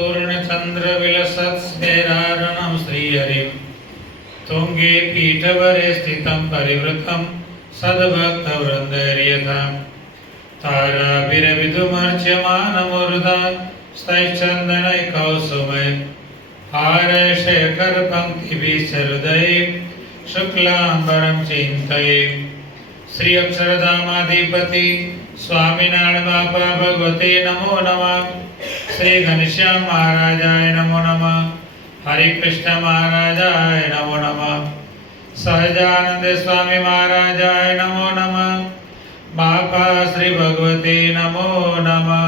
पूर्णचन्द्रविलसत्स्मेरारणं श्रीहरिं तुङ्गे पीठवरे स्थितं परिवृतं सद्भक्तवृन्दैर्यथां ताराभिरविधुमर्च्यमानमुरुदा स्तैश्चन्दनैकौसुमय हारशेखरपङ्क्तिभिः सहृदये शुक्लाम्बरं चिन्तये। श्री अक्षरधामाधिपति स्वामिनारायण बापा भगवते नमो नमः। श्री घनश्याम महाराजाय नमो नमः। हरि कृष्ण महाराजाय नमो नमः। सहजानंद स्वामी महाराजाय नमो नमः। बापा श्री भगवते नमो नमः।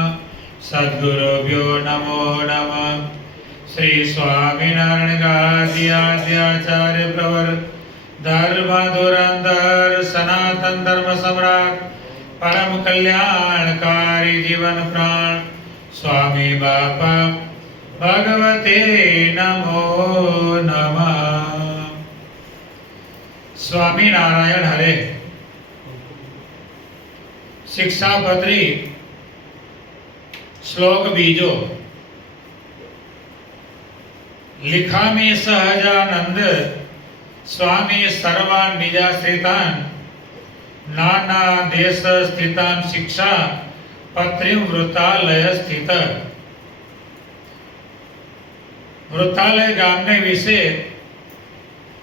सद्गुरुभ्यो नमो नमः। श्री स्वामिनारायण आचार्य प्रवर धर्म धुरंधर सनातन धर्म सम्राट परम कल्याणकारी जीवन प्राण स्वामी बापा भगवते नमो नमः। स्वामी नारायण हरे। शिक्षापत्री श्लोक बीजो। लिखा में सहजानंद स्वामी सर्वान निजाश्रितान नाना देश स्थितान शिक्षा पत्रिम वृत्तालय स्थित। वृत्तालय गामने विશે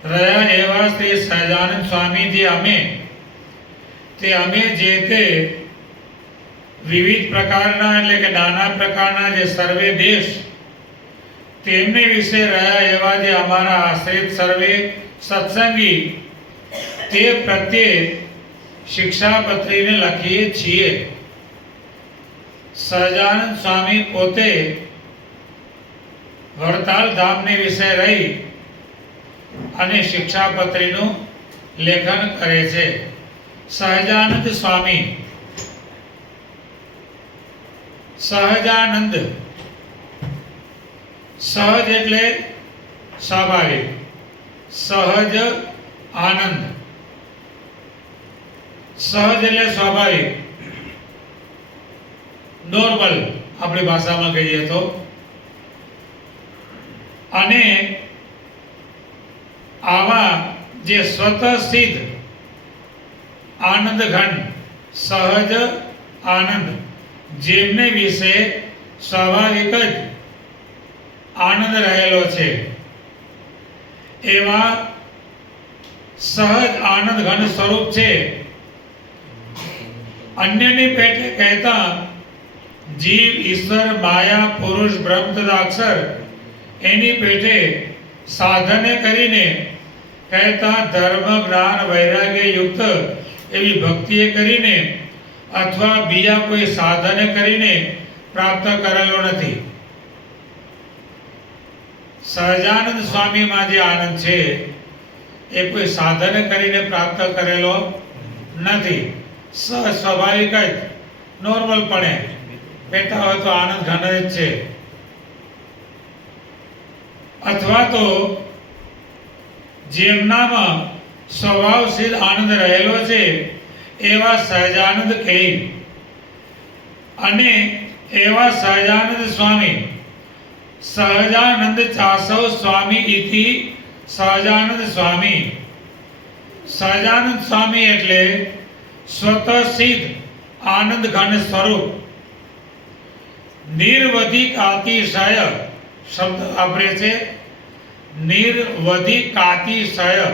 રહ્યા એવા શ્રી સહજાનંદ સ્વામીજી અમે જે તે વિવિધ પ્રકારના એટલે કે નાના પ્રકારના જે સર્વે દેશ તેમને વિશે રહ્યા એવા જે અમારા આશ્રિત સર્વે સત્સંગી તે પ્રત્યે શિક્ષાપત્રીને લખીએ છીએ। સહજાનંદ સ્વામી પોતે વડતાલ ધામને વિશે રહી અને શિક્ષાપત્રીનું લેખન કરે છે। સહજાનંદ સ્વામી સહજાનંદ સહજ એટલે સ્વાભાવિક, સહજ આનંદ, સહજ એટલે સ્વાભાવિક, નોર્મલ આપણી ભાષામાં કહીએ તો, અને આવા જે સ્વતઃસિદ્ધ આનંદ ઘન સહજ આનંદ જેમને વિશે સ્વાભાવિક જ આનંદ રહેલો છે એવા સહજ આનંદ ઘન સ્વરૂપ છે। અન્યની પેટે કહેતા જીવ ઈશ્વર માયા પુરુષ બ્રહ્મ તદાક્ષર એની પેટે સાધને કરીને કહેતા ધર્મ જ્ઞાન વૈરાગ્ય યુક્ત એવી ભક્તિએ કરીને અથવા બીજા કોઈ સાધને કરીને પ્રાપ્ત કરેલો નથી। સહજાનંદ સ્વામીમાં જે આનંદ છે એ કોઈ સાધને કરીને પ્રાપ્ત કરેલો નથી, સ્વાભાવિક જ નોર્મલપણે બેઠા હોય તો આનંદ ઘન જ છે। અથવા તો જેમનામાં સ્વભાવ સિદ્ધ આનંદ રહેલો છે એવા સહજાનંદ કહી અને એવા સહજાનંદ સ્વામી સહજાનંદ ચાસવ સ્વામી ઇતિ સહજાનંદ સ્વામી। સહજાનંદ સ્વામી એટલે સ્વતઃ સિદ્ધ આનંદ ઘન સ્વરૂપ નિર્વધિક અતિશય શબ્દ વાપરે છે। નિર્વધિક અતિશય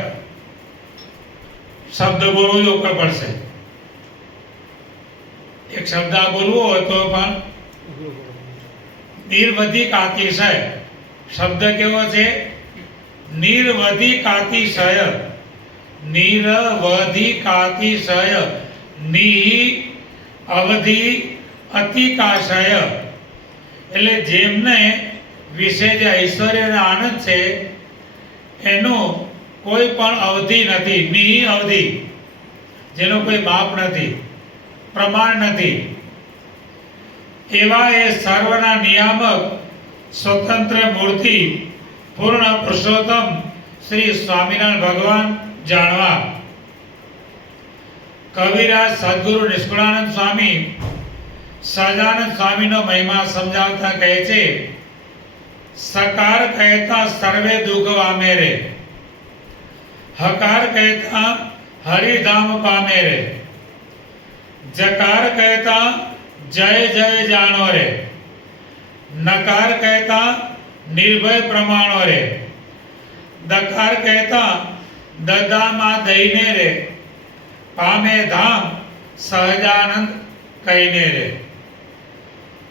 શબ્દ બોલવો ઉપર પડશે। એક શબ્દ બોલવો હોય તો પણ નિર્વધિક અતિશય શબ્દ કેવો છે? નિર્વધિક અતિશય, નિર્વધિક અતિશય, નિહિ અવધિ અતિકાશય એટલે જેમને વિશે જે ઐશ્વર્ય અને આનંદ છે એનો કોઈ પણ અવધિ નથી, નિહિ અવધિ જેનો કોઈ માપ નથી, પ્રમાણ નથી એવા એ સર્વના નિયામક સ્વતંત્ર મૂર્તિ પૂર્ણ પુરુષોત્તમ શ્રી સ્વામિનારાયણ ભગવાન જાણવા। કવિરાજ સદગુરુ નિષ્કુળાનંદ સ્વામી સહજાનંદ સ્વામીનો મહિમા સમજાવતા કહે છે सकार कहता सर्वे दुख वामे रे, हकार कहता हरिधाम पामे रे, जकार कहता जय जय जानो रे, नकार कहता निर्भय प्रमाणो रे, दकार कहता ददामा दईने रे, पामे धाम सहजानंद कहीने रे।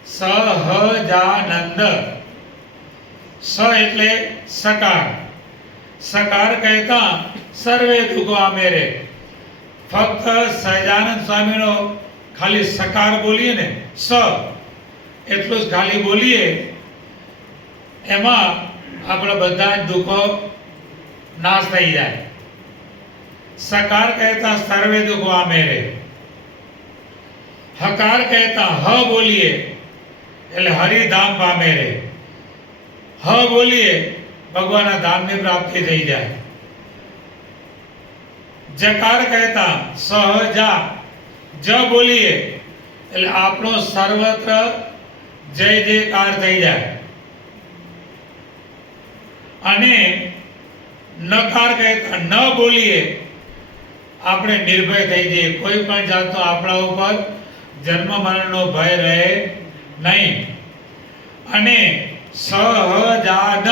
सहजानंद, स એટલે સકાર, સકાર કહેતા સર્વે દુઃખો આમે રે। ફક્ત સહજાનંદ સ્વામીનો ખાલી સકાર બોલીએ ને, સ એટલું જ ખાલી બોલીએ, એમાં આપણા બધા જ દુઃખો નાશ થઈ જાય। સકાર કહેતા સર્વે દુઃખો આમે રે, હકાર કહેતા હ બોલીએ એટલે હરિધામ પામે રે, હ બોલીએ ભગવાનના ધામની પ્રાપ્તિ થઈ જાય। જકાર કહેતા સહજા, જ બોલીએ એટલે આપણો સર્વત્ર જય જયકાર થઈ જાય। અને નકાર કહેતા ન બોલીએ આપણે નિર્ભય થઈ જઈએ, કોઈ પણ જાતનો આપણા ઉપર જન્મ મરણનો ભય રહે નહીં। અને સહજાન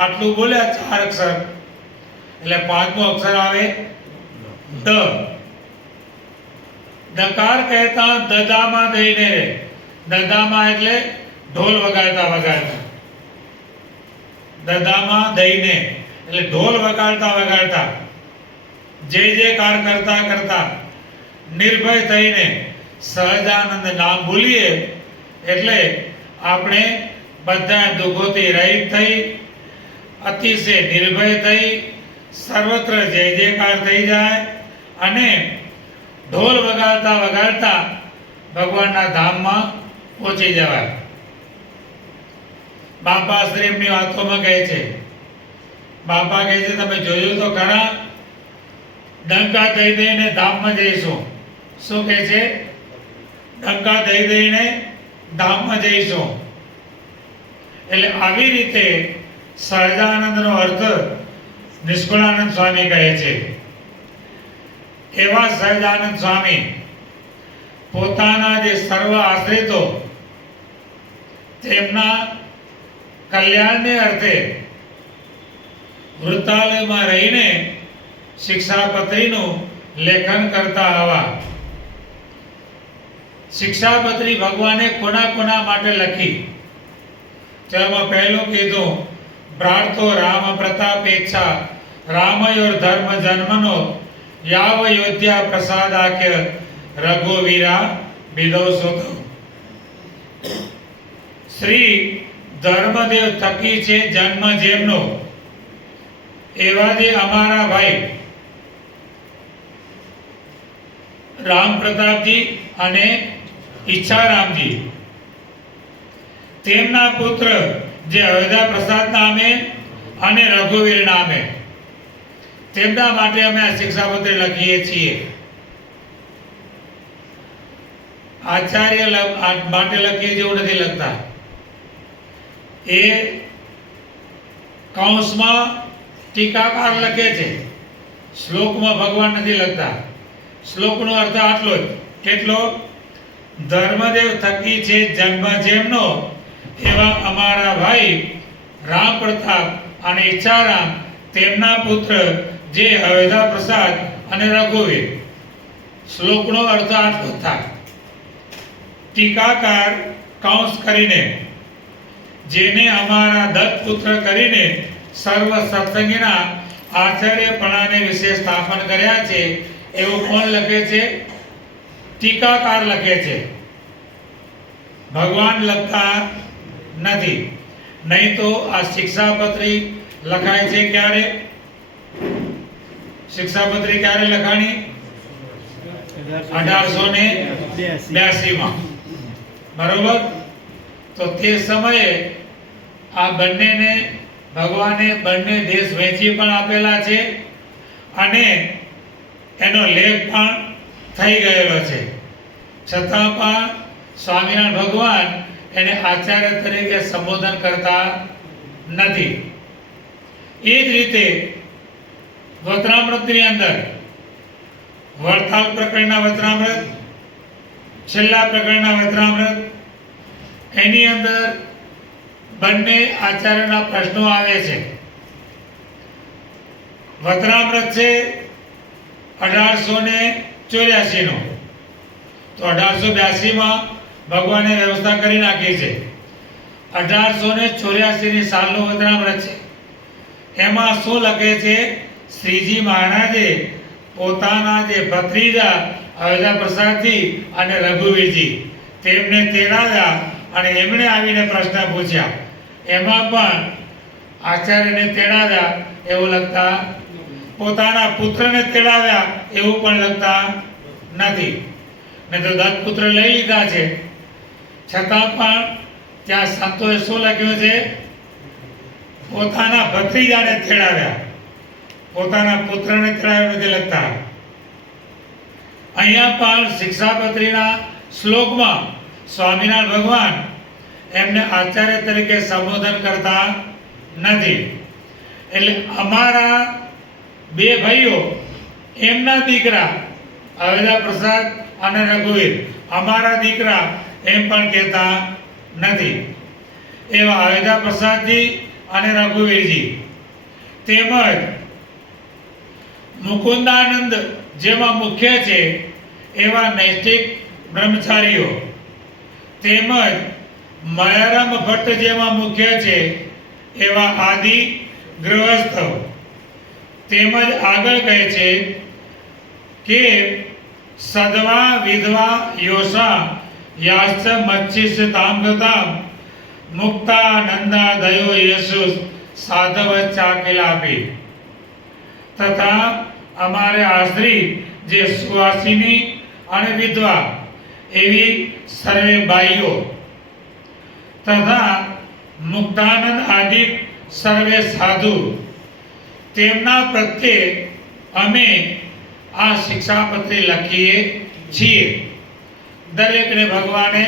આટલું બોલ્યા 4 અક્ષર એટલે 5મો અક્ષર આવે દ। દકાર કહેતા દદામાં દઈને રે, દદામાં એટલે ઢોલ વગાડતા વગાડતા, દદામાં દઈને એટલે ઢોલ વગાડતા વગાડતા, જય જયકાર કરતા કરતા નિર્ભય થઈને સહજાનંદ નામ બોલીએ એટલે આપણે બધા દુઃખોથી રહિત થઈ, અતિશય નિર્ભય થઈ, સર્વત્ર જય જયકાર થઈ જાય અને ઢોલ વગાડતા વગાડતા ભગવાનના ધામમાં પહોંચી જવાય। બાપા શ્રી એમની વાતોમાં કહે છે, બાપા કહે છે તમે જોયું તો ખરા, ડંકા દઈ દઈને ધામમાં જઈશું। શું કહે છે? ડંકા દઈ દઈને ધામમાં જઈશું। એટલે આવી રીતે સહજાનંદનો અર્થ નિષ્કુળાનંદ સ્વામી કહે છે। એવા સહજાનંદ સ્વામી પોતાના જે સર્વ આશ્રિતો તેમના કલ્યાણને અર્થે વૃત્તાલયમાં રહીને શિક્ષાપત્રીનું લેખન કરતા આવા। શિક્ષાપત્રી ભગવાને કોના કોના માટે લખી? તેમાં પહેલું કીધું, પ્રાર્થો રામ પ્રતાપેચ્છા રામયોર ધર્મ જન્મનો याव योध्या प्रसादाख्य रघुवीरा विदो सुत। श्री धर्मदेव थकी छे जन्म जेमनो एवा जे अमारा भाई राम प्रताप जी अने इच्छाराम जी तेमना पुत्र जे अयोध्या प्रसाद नामे अने रघुवीर नामे તેમના માટે અમે આ શિક્ષાપત્ર લખીએ છીએ। આચાર્ય માટે લખીએ જેવું નથી લખતા, એ કૌંસમાં ટીકાકાર લખે છે, શ્લોકમાં ભગવાન નથી લખતા। શ્લોકનો અર્થ આટલો જ, કેટલો? ધર્મદેવ થકી છે જન્મ જેમનો એવા અમારા ભાઈ રામ પ્રતાપ અને ઈચ્છારામ તેમના પુત્ર જે અયોધ્યા પ્રસાદ અને રઘુવીર। શ્લોકનો અર્થ આટલો થાય। ટીકાકાર કૌંસ કરીને જેને અમારા દત્ત પુત્ર કરીને સર્વ સત્સંગીના આચાર્યપણાને વિશે સ્થાપન કર્યા છે એવું કોણ લખે છે? ટીકાકાર લખે છે, ભગવાન લખતા નથી। નહીં તો આ શિક્ષાપત્રી લખાય છે ક્યારે? શિક્ષાપત્રી ક્યારે લખાણી? 1882 માં, બરોબર? તો તે સમયે આ બંનેને ભગવાને બંને દેશ વહેંચી પણ આપેલા છે અને એનો લેખ પણ થઈ ગયેલો છે। છતાં પણ સ્વામિનારાયણ ભગવાન એને આચાર્ય તરીકે સંબોધન કરતા નથી. એ જ રીતે વચનામૃતની અંદર વડતાલ પ્રકરણના વચનામૃત, છેલ્લા પ્રકરણના વચનામૃત, એની અંદર બંને આચાર્યના પ્રશ્નો આવે છે. વચનામૃત છે 1884 નો, તો 1882માં ભગવાને વ્યવસ્થા કરી નાખી છે. 1884 ની સાલનું વચનામૃત છે. એમાં શું લખે છે? શ્રીજી મહારાજે પોતાના જે ભત્રીજા અયોધ્યા પ્રસાદજી અને રઘુવીરજી તેમને તેડાવ્યા અને એમણે આવીને પ્રશ્ન પૂછ્યા. એમાં પણ આચાર્યને તેડાવ્યા એવું લખતા, પોતાના પુત્રને તેડાવ્યા એવું પણ લખતા નથી. મેં તો દત્તપુત્ર લઈ લીધા છે, છતાં પણ ત્યાં સંતોએ શું લખ્યું છે? પોતાના ભત્રીજાને તેડાવ્યા, પોતાના પુત્રને તેડાવ્યા નથી લખતા. અહીંયા પણ શિક્ષાપત્રીના શ્લોકમાં સ્વામિનારાયણ ભગવાન એમને આચાર્ય તરીકે સંબોધન કરતા નથી. એટલે અમારા બે ભાઈઓ, એમના દીકરા અયોધ્યા પ્રસાદ અને રઘુવીર અમારા દીકરા એમ પણ કહેતા નથી. એવા અયોધ્યા પ્રસાદજી અને રઘુવીરજી તેમજ મુકુંદાનંદ જેમાં મુખ્ય છે એવા નૈષ્ઠિક બ્રહ્મચારીઓ, તેમજ મયારામ ભટ્ટ જેમાં મુખ્ય છે એવા આદિ ગૃહસ્થ, તેમજ આગળ કહે છે કે સદવા વિધવા યોષા યાશ્ચ મચ્છિસ તામગતામ મુક્તાનંદા દયો યેસુ સાધવ ચાકિલાપી. તથા અમારે આશ્રી જે સુવાસિની અને વિધવા એવી સર્વે બાઈઓ તથા મુક્તાનંદ આદિ સર્વે સાધુ, તેમના પ્રત્યે અમે આ શિક્ષાપત્રી લખીએ છીએ. દરેકને ભગવાને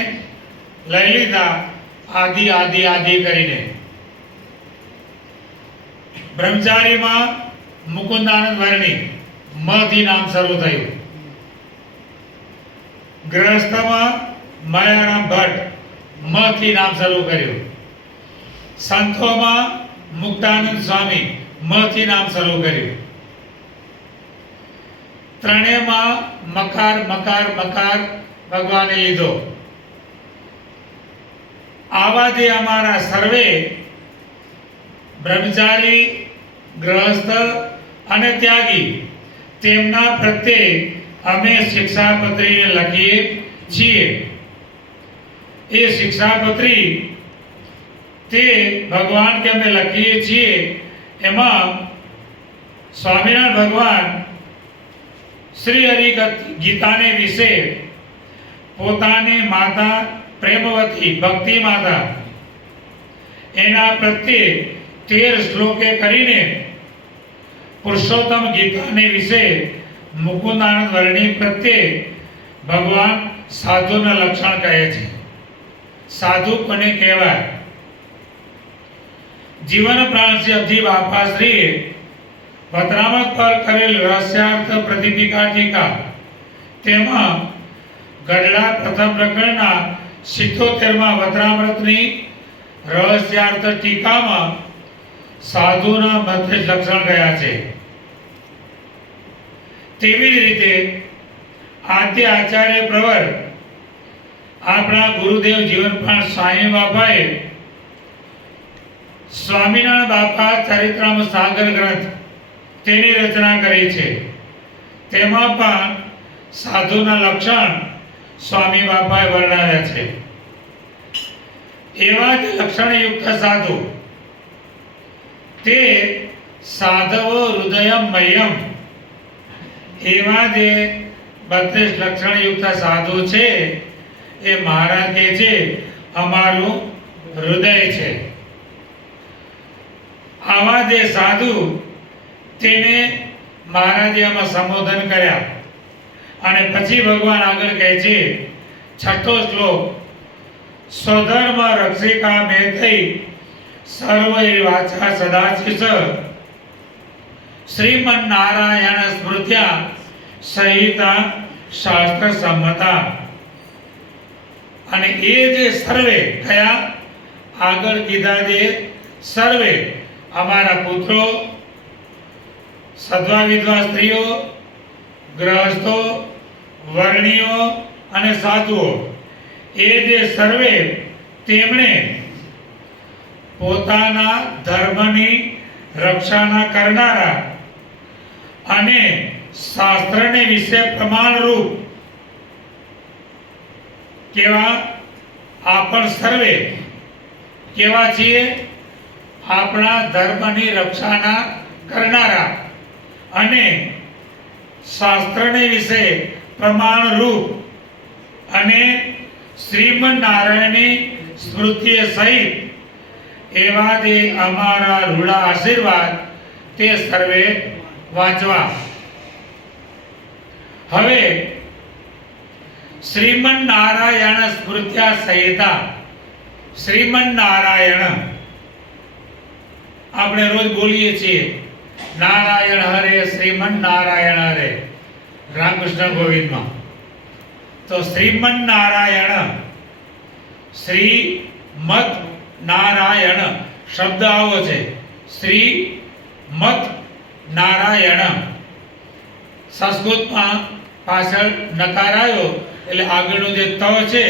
લઈ લીધા આદિ આદિ આદિ કરીને. બ્રહ્મચારીમાં મુકુંદાનંદ વર્ણી મથી નામ શરૂ થયું. ગૃહસ્થમાં મયારામ ભટ્ટ મથી નામ શરૂ કર્યું. સંતોમાં મુક્તાનંદ સ્વામી મથી નામ શરૂ કર્યું. ત્રણેયમાં મકાર મકાર મકાર ભગવાને લીધો. આવા જે અમારા સર્વે બ્રહ્મચારી, ગૃહસ્થ અને ત્યાગી, તેમના પ્રત્યે અમે શિક્ષાપત્રી લખીએ છીએ. એ શિક્ષાપત્રી તે ભગવાન કે અમે લખીએ છીએ એમાં સ્વામિનારાયણ ભગવાન શ્રી હરિ ગીતાને વિશે પોતાની માતા પ્રેમવતી ભક્તિ માતા એના પ્રત્યે 13 શ્લોકે કરીને પુરુષોત્તમ ગીતાને વિશે મુકુંદાનંદ વર્ણી પ્રત્યે ભગવાન સાધુના લક્ષણ કહે છે. સાધુ કોને કહેવાય? જીવન પ્રાણ શ્રી અબજી બાપાશ્રીએ વચનામૃત પર કરેલ રહસ્યાર્થ પ્રદીપિકા ટીકા, તેમાં ગઢડા પ્રથમ પ્રકરણના 77માં વચનામૃતની રહસ્યાર્થ ટીકામાં સાધુના 32 લક્ષણ ગયા છે. તેવી જ રીતે આદ્ય આચાર્ય પ્રવર આપણા ગુરુદેવ જીવનપ્રાણ સ્વામી બાપાએ સ્વામિનારાયણ બાપા ચરિત્રામ સાગર ગ્રંથ તેની રચના કરી છે. તેમાં પણ સાધુના લક્ષણ સ્વામી બાપાએ વર્ણવ્યા છે. એવા જ લક્ષણયુક્ત સાધુ તે સાધવો હૃદયમ મહ્યમ, એવા જે 32 લક્ષણયુક્ત સાધુ છે એ મહારાજ કહે છે અમારું હૃદય છે. આવા જે સાધુ તેને મહારાજે આમાં સંબોધન કર્યા. અને પછી ભગવાન આગળ કહે છે 6થો શ્લોક, સ્વધર્મ રક્ષિકા મેં થઈ સર્વ એ વાચા સદાશિષ શ્રીમન્નારાયણ સ્મૃત્યા સહિતા શાસ્ત્ર સંમતા. અને એ જે સર્વે કયા આગળ કીધા જે સર્વે અમારા પુત્રો, સદ્વા વિધવા સ્ત્રીઓ, ગ્રહસ્થો, વર્ણીઓ અને સાધુઓ, એ જે સર્વે તેમણે પોતાના ધર્મની રક્ષાના કરનારા અને શાસ્ત્રને વિશે પ્રમાણરૂપ કેવા આપણ સર્વે કેવા છીએ? આપણા ધર્મની રક્ષાના કરનારા અને શાસ્ત્રને વિશે પ્રમાણરૂપ અને શ્રીમન નારાયણની સ્મૃતિએ સહિત એવા જે અમારા રૂડા આશીર્વાદ તે સર્વે વાંચવા. હવે શ્રીમન નારાયણ સ્મૃત્યા સહિતા. શ્રીમન નારાયણ આપણે રોજ બોલીએ છીએ, નારાયણ હરે, શ્રીમન નારાયણ હરે, રામકૃષ્ણ ગોવિંદમાં. તો શ્રીમન નારાયણ, શ્રીમત નારાયણ શબ્દ આવો છે, શ્રીમત નારાયણ. સંસ્કૃતમાં પાછળ નકાર આવ્યો એટલે આગળનો જે ત છે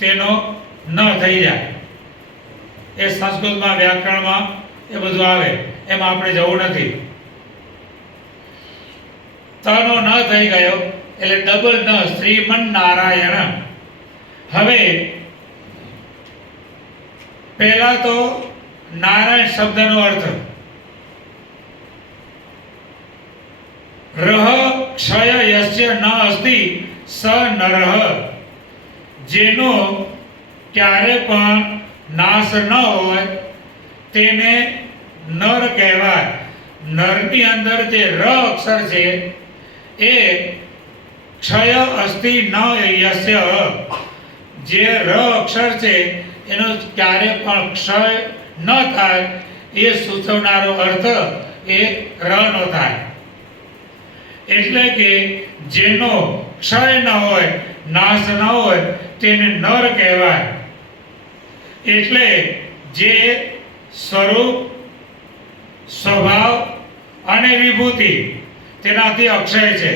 તેનો ન થઈ જાય. એ સંસ્કૃતમાં વ્યાકરણમાં એ બધું આવે, એમાં આપણે જવું નથી. તનો ન થઈ ગયો એટલે ડબલ ન, શ્રીમન નારાયણ. હવે પહેલા તો નારાયણ શબ્દનો અર્થ રહ ક્ષય યસ્ય ન અસ્તિ સ નરઃ. જેનો ક્યારે પણ નાશ ન હોય તેને નર કહેવાય. નરની અંદર જે ર અક્ષર છે એ ક્ષય અસ્તિ ન યસ્ય, જે ર અક્ષર છે એનો ક્યારે પણ ક્ષય ન થાય એ સૂચવનારો અર્થ એ ર નો થાય. એટલે કે જેનો ક્ષય ન હોય, નાશ ન હોય તેને નર કહેવાય. એટલે જે સ્વરૂપ, સ્વભાવ અને વિભૂતિ તેનાથી અક્ષય છે,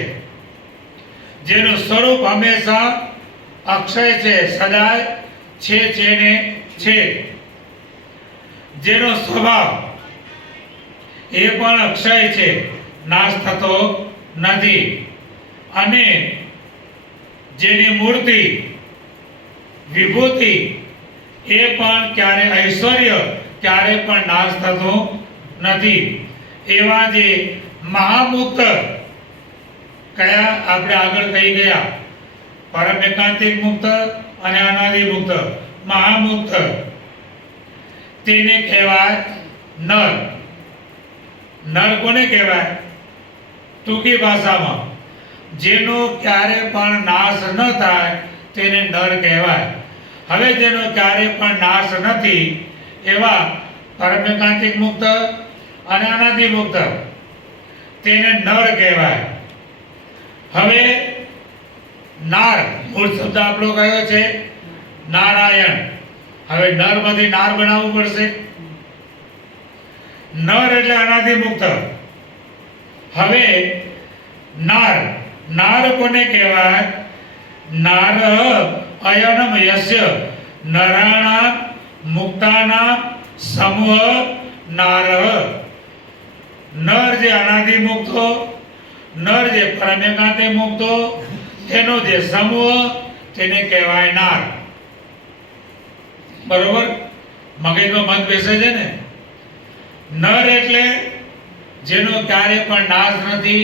જેનું સ્વરૂપ હંમેશા અક્ષય છે, સદાય છે ને છે. જેનો સ્વભાવ એ પણ અક્ષય છે, નાશ થતો નથી. અને જેની મૂર્તિ, વિભૂતિ એ પણ ક્યારે ઐશ્વર્ય ક્યારે પણ નાશ થતો નથી. એવા જે મહામુક્ત કયા આપણે આગળ કહી ગયા, પરમ એકાંતિક મુક્ત અને અનાદિ મુક્ત. મહામુક્ત તેને કહેવાય નર. નર કોને કહેવાય? ટૂંકી ભાષામાં જેનો ક્યારે પણ નાશ ન થાય તેને નર કહેવાય. હવે જેનો ક્યારે પણ નાશ નથી એવા પરમ એકાંતિક મુક્ત અને અનાદિ મુક્ત તેને નર કહેવાય. હવે નાર મૂળ શબ્દ આપણો કયો છે? નારાયણ. હવે નર માંથી નાર બનાવવું પડશે. નર એટલે અનાદિ મુક્ત. હવે નાર, નાર કોને કહેવાય? નાર અયનમ યસ્ય નરાણામ મુક્તાનામ સમૂહ નારઃ. નર જે અનાદિ મુક્તો, નર જે પરમ એકાંતિક મુક્તો, તેનો જે સમૂહ તેને કહેવાય નાર. બરોબર? મગજમાં મત બેસે છે ને? નર એટલે જેનો ક્યારે પણ નાશ નથી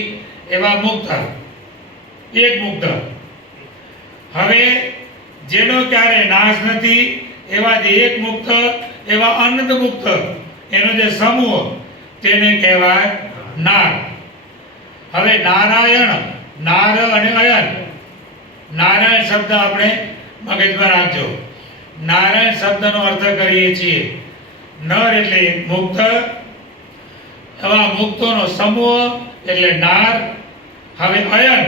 એવા મુક્ત, એક મુક્ત. હવે જેનો ક્યારે નાશ નથી એવા જે એક મુક્ત, એવા અનંત મુક્ત, એનો જે સમૂહ તેને કહેવાય નાર. હવે નારાયણ, નાર અને અયન. નારાયણ શબ્દ આપણે મગજમાં રાખજો. નારાયણ શબ્દનો અર્થ કરીએ છીએ નર એટલે એક મુક્ત, એવા મુક્તોનો સમૂહ એટલે નાર. હવે અયન,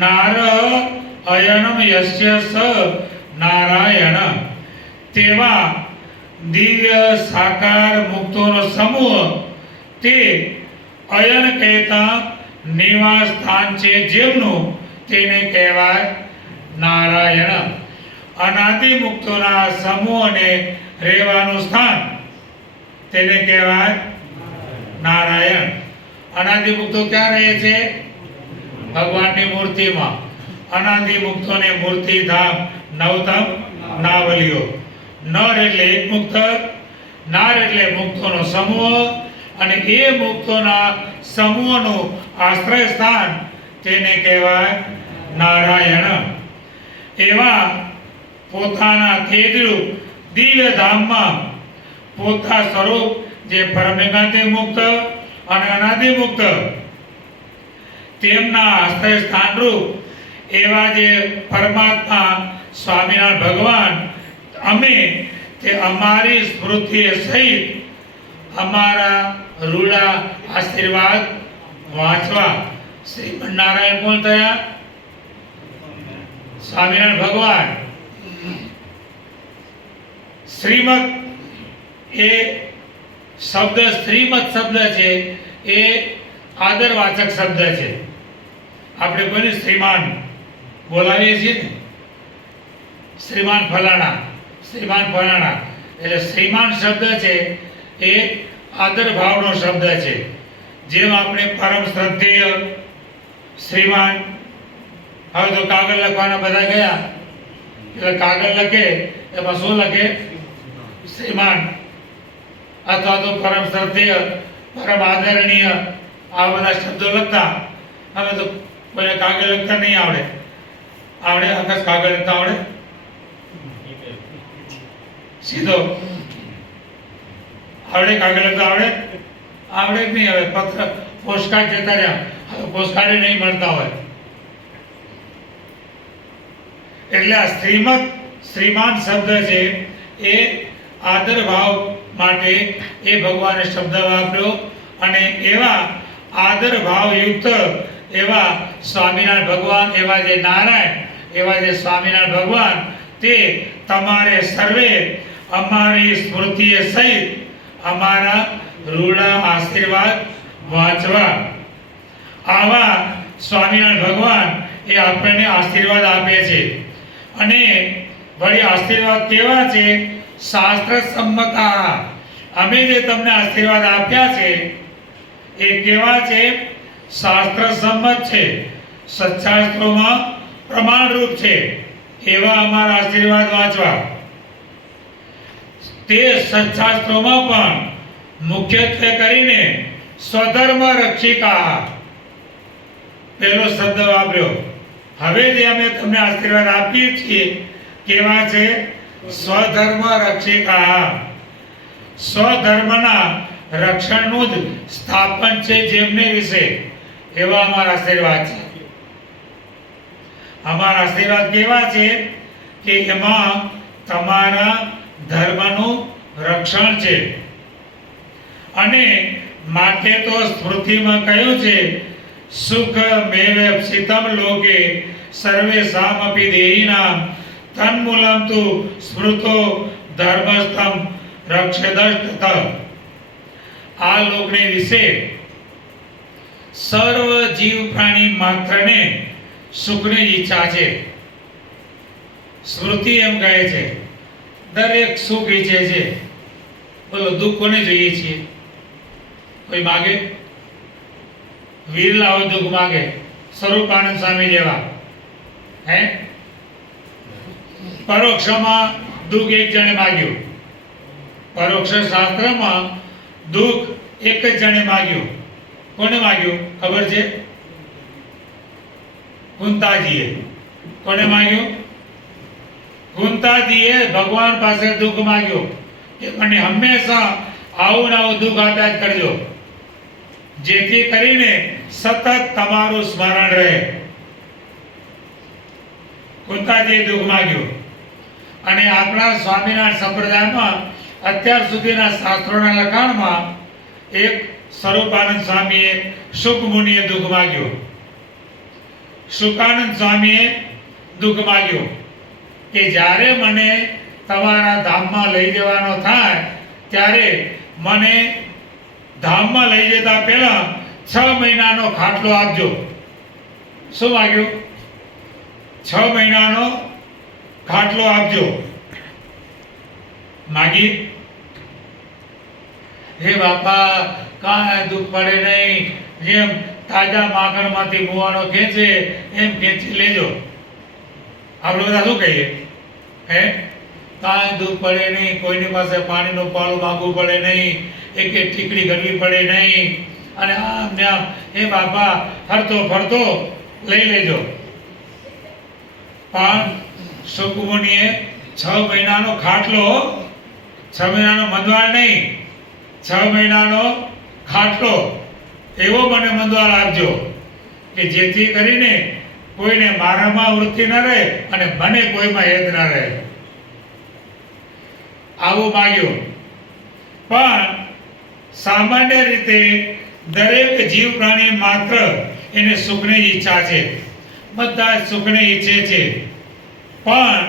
નાર અયનમ યસ્ય સ નારાયણ, તેવા દિવ્ય સાકાર મુક્તોનો સમૂહ તે અયન કહેતા નિવાસ સ્થાન છે જેમનું, તેને કહેવાય નારાયણ. અનાદિ મુક્તોના સમૂહને રહેવાનું સ્થાન તેને કહેવાય નારાયણ. અનાદિ મુક્તો ક્યાં રહે છે? ભગવાનની મૂર્તિમાં. અનાદિ મુક્તોને મૂર્તિ ધામ નવતમ નાવલીઓ. નર એટલે એક મુક્ત, નાર એટલે મુક્તોનો સમૂહ, અને એ મુક્તોના સમૂહનું આશ્રય સ્થાન તેને કહેવાય નારાયણ. એવા પોતાના તેજરૂપ દિવ્ય ધામમાં પોતા સ્વરૂપ જે પરમેકાંતિ મુક્ત અને અનાદિ મુક્ત, તેમના આશ્રય સ્થાનરૂપ એવા જે પરમાત્મા સ્વામિનારાયણ ભગવાન, અમે તે અમારી સ્મૃતિ સહિત અમારા રૂડા આશીર્વાદ વાંચવા. શ્રીમદ નારાયણ કોણ થયા? સ્વામિનારાયણ ભગવાન. શ્રીમદ એ શબ્દ, શ્રીમદ શબ્દ છે એ આદરવાચક શબ્દ છે. આપણે કોઈને શ્રીમાન બોલાવીએ છીએ ને, શ્રીમાન ફલાણા, શ્રીમાન ફલાણા, એટલે શ્રીમાન શબ્દ છે એ આદર ભાવનો શબ્દ છે. જેમ આપણે પરમ શ્રદ્ધેય શ્રીમાન, હવે તો કાગળ લખવાના બધા ગયા એટલે કાગળ લખે એમાં શું લખે? શ્રીમાન, અથવા તો પરમ શ્રદ્ધેય, પરમ આદરણીય, આ બધા શબ્દો લખતા. હવે તો કોઈને કાગળ લખતા નહીં આવડે. આવડે? આકાશ કાગળ લખતા આવડે? સીધો આવડે? કાગળ લખતા આવડે? આવડે જ નહીં. હવે પત્ર, પોસ્ટકાર્ડ જતા રહ્યા, હવે પોસ્ટકાર્ડ નહીં મળતા હોય. એટલે આ શ્રીમદ, શ્રીમાન શબ્દ છે એ આદર ભાવ માટે એ ભગવાને શબ્દ વાપર્યો. અને એવા આદર ભાવ યુક્ત એવા સ્વામિનારાયણ ભગવાન, એવા જે નારાયણ, એવા જે સ્વામિનારાયણ ભગવાન, તે તમારે સર્વે અમારી સ્મૃતિએ સહિત અમારા રૂડા આશીર્વાદ વાંચવા. આવા સ્વામિનારાયણ ભગવાન એ આપણને આશીર્વાદ આપે છે. અને વળી આશીર્વાદ કેવા છે? શાસ્ત્ર સંમતા. અમે જે તમને આશીર્વાદ આપ્યા છે એ કેવા છે? શાસ્ત્ર સંમત છે, સત્શાસ્ત્રોમાં પ્રમાણરૂપ છે. એવા અમારા આશીર્વાદ વાંચવા. તે સત્શાસ્ત્રોમાં પણ મુખ્યત્વે કરીને સ્વધર્મ રક્ષિકા પહેલો શબ્દ વાપર્યો. હવે જે અમે તમને આશીર્વાદ આપીએ છીએ કેવા છે? સ્વધર્મ રક્ષિકા. સ્વધર્મના રક્ષણનું જ સ્થાપન છે જેમને વિશે, એવા અમારા આશીર્વાદ છે. અમારા આશીર્વાદ કેવા છે કે એમાં તમારા ધર્મનું રક્ષણ છે. અને માટે તો સ્મૃતિમાં કહ્યું છે, સુખ મેવપ્સિતમ લોકે સર્વેષામપી દેહિનાં તન્મૂલં તુ સ્મૃતો ધર્મસ્થમ રક્ષદષ્ટત. આ લોકને વિશે સર્વ જીવ પ્રાણી માત્રને સુખની ઈચ્છા છે. સ્મૃતિ એમ કહે છે દરેક સુખ ઈચ્છે છે. બોલો, દુઃખ કોને જોઈએ છીએ? કોઈ માગે? વીરલાઓ દુઃખ માગે, સ્વરૂપાનંદ સ્વામી જેવા. હે, પરોક્ષમાં દુઃખ એક જણે માગ્યું. પરોક્ષ શાસ્ત્રમાં દુઃખ એક જ જણે માગ્યું. કોને માગ્યું ખબર છે? કુંતાજીએ. કોને માગ્યું? કુંતાજીએ ભગવાન પાસે દુઃખ માગ્યું કે મને હંમેશા આવું ને આવું દુઃખ આપ્યા જ કરજો, જેથી કરીને સતત તમારું સ્મરણ રહે. કુંતાજીએ દુઃખ માગ્યું. અને આપણા સ્વામિનારાયણ સંપ્રદાયમાં અત્યાર સુધીના શાસ્ત્રોના લખાણમાં એક સ્વરૂપાનંદ સ્વામીએ શુક મુનિએ દુઃખ માગ્યું, શુકાનંદ સ્વામીએ દુઃખ માગ્યું કે જ્યારે મને તમારા ધામમાં લઈ જવાનો થાય ત્યારે મને ધામમાં લઈ જતા પહેલા 6 મહિનાનો ખાટલો આપજો. શું માગ્યું? 6 મહિનાનો ખાટલો આપજો. માગી, હે બાપા કાંઈ દુઃખ પડે નહીં, જેમ તાજા માખણમાંથી મુવાનો ખેંચે એમ ખેંચી લેજો. આપણે બધા શું કહીએ? હે, કાંઈ દુઃખ પડે નહીં, કોઈની પાસે પાણીનું પાળું માંગવું પડે નહીં, એક ઠીકડી ઘડવી પડે નહીં, અને આમ ને આમ, હે બાપા ફરતો ફરતો લઈ લેજો. પણ સુકમુનિએ 6 મહિનાનો ખાટલો, 6 મહિનાનો મંદવાળ નહીં, 6 મહિનાનો ખાટલો એવો મને મંદવાળ આપજો કે જેથી કરીને કોઈને મારામાં વૃત્તિ ન રહે અને મને કોઈમાં હેત ન રહે. આવું માગ્યું. પણ સામાન્ય રીતે દરેક જીવ પ્રાણી માત્ર એને સુખની ઈચ્છા છે, બધા જ સુખને ઈચ્છે છે, પણ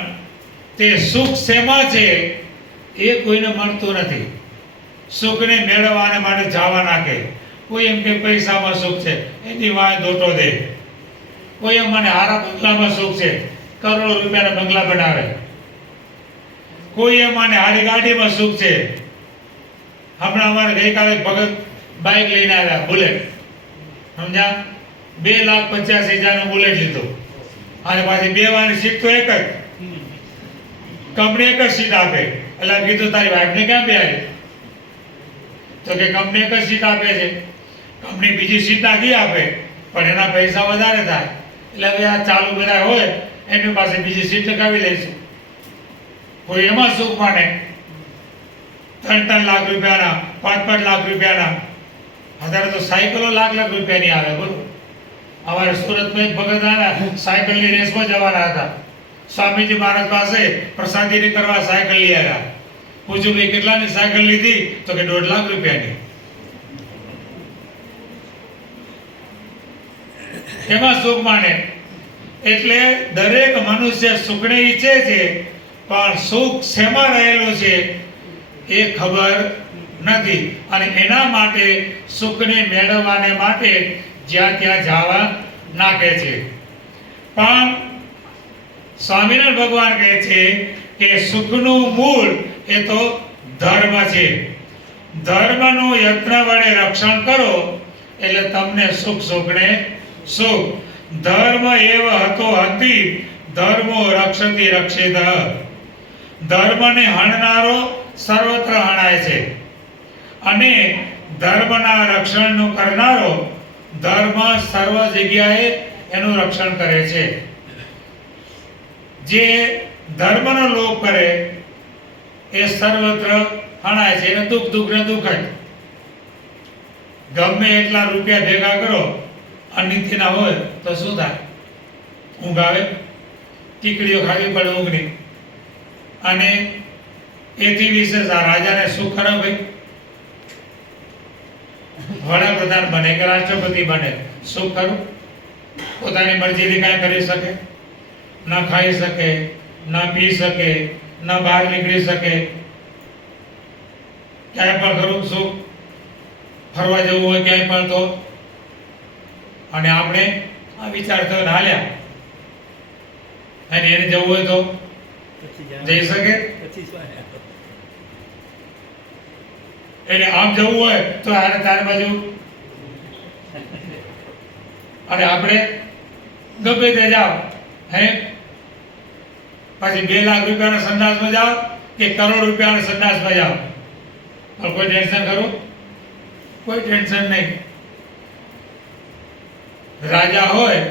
તે સુખ શેમાં છે એ કોઈને મળતું નથી. સુખને મેળવવાને માટે જાવા નાખે. કોઈ એમ કે પૈસામાં સુખ છે, એની વાય દોટો દે. કોઈ એમ મને હારા બંગલામાં સુખ છે, કરોડો રૂપિયાના બંગલા બનાવે. કોઈ એમ મને હારી ગાડીમાં સુખ છે. હમણાં અમારે ગઈકાલે ભગત બાઇક લઈને આવ્યા, બુલેટ, સમજ્યા? 2,85,000 બુલેટ લીધું, અને પાછી 2 વાની સીટ તો એક જ, કંપની એક જ સીટ આપે. એટલે કીધું તારી વાઈફને ક્યાં બેહારી? તો કે કંપની એક જ સીટ આપે છે, કંપની બીજી સીટ નાખી આપે પણ એના પૈસા વધારે થાય. એટલે હવે આ ચાલુ બધા હોય એની પાસે બીજી સીટ લગાવી લઈશું. કોઈ એમાં સુખ માને 3-3 લાખ રૂપિયાના, 5-5 લાખ રૂપિયાના. અત્યારે તો સાયકલો લાખ રૂપિયાની આવે. બોલો, અમારે સુરતમાં એક ભગત આવ્યા, સાયકલની રેસમાં જવાના હતા. સ્વામીજી મહારાજ પાસે પ્રસાદીની કરવા સાયકલ લઈ આવ્યા. પૂછ્યું ભાઈ કેટલાની સાયકલ લીધી? તો કે 1.5 લાખ રૂપિયાની. એમાં સુખ માને. એટલે દરેક મનુષ્ય સુખને ઈચ્છે છે, પણ સુખ શેમાં રહેલું છે એ ખબર નથી, અને એના માટે સુખને મેળવવાને માટે જ્યાં ત્યાં જવા નાખે છે. પણ સ્વામિનારાયણ ભગવાન કહે છે કે સુખનું મૂળ એ તો ધર્મ છે. ધર્મનું યત્ન વડે રક્ષણ કરો એટલે તમને સુખ સુખને સુખ. ધર્મ એવ હતો હતી, ધર્મો રક્ષતી રક્ષિત. ધર્મને હણનારો સર્વત્ર હણાય છે, અને ધર્મના રક્ષણનું કરનારો ધર્મ સર્વ જગ્યાએ એનું રક્ષણ કરે છે. જે ધર્મનો લોપ કરે એ સર્વત્ર હણાય છે. એને દુઃખ દુઃખ ને દુઃખ જ. ગમે એટલા રૂપિયા ભેગા કરો, અનિત્ય ના હોય તો શું થાય? ઊંઘ આવે, ટીકડીઓ ખાવી પડે ઊંઘની. અને એથી વિશેષ આ રાજાને સુખ ખરા ભાઈ? વડાપ્રધાન બને કે રાષ્ટ્રપતિ બને, સુખ ખરું? પોતાની મરજીથી કાંઈ કરી શકે? ન ખાઈ શકે, ન પી શકે, ન બહાર નીકળી શકે, ક્યાંય પણ ખરું સુખ? ફરવા જવું હોય ક્યાંય પણ તો? અને આપણે આ વિચાર તો હાલ્યા, અને એને જવું હોય તો જઈ શકે? એને આમ જવું હોય તો આને 4 બાજુ, અને આપણે ગમે તે જાઓ, હે પછી 2 લાખ રૂપિયાના સંદાસમાં જાઓ કે કરોડ રૂપિયાના સંદાસમાં જાઓ, પણ કોઈ ટેન્શન ખરું? કોઈ ટેન્શન નહીં. રાજા હોય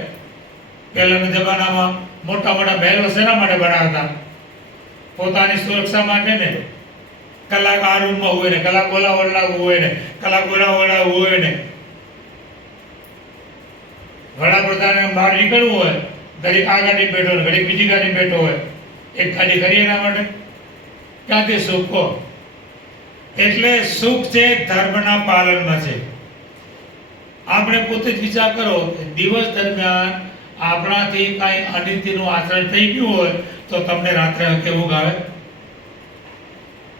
પહેલાના જમાનામાં મોટા મોટા મહેલો શેના માટે બનાવતા? પોતાની સુરક્ષા માટે ને. કલાક આ રૂમમાં હોય ને, કલાક ઓલા ઓરડામાં હોય ને, કલાક ઓલા ઓરડામાં હોય ને. વડાપ્રધાને બહાર નીકળવું હોય, ઘડીક આ ગાડી બેઠો હોય, ઘડીક બીજી ગાડી બેઠો હોય, એક ગાડી કરી એના માટે ક્યાંથી સુખ કહો? એટલે સુખ છે ધર્મના પાલનમાં છે. આપણે પોતે જ વિચાર કરો કે દિવસ દરમિયાન આપણાથી કાંઈ અનિતિનું આચરણ થઈ ગયું હોય તો તમને રાત્રે કેવું આવે?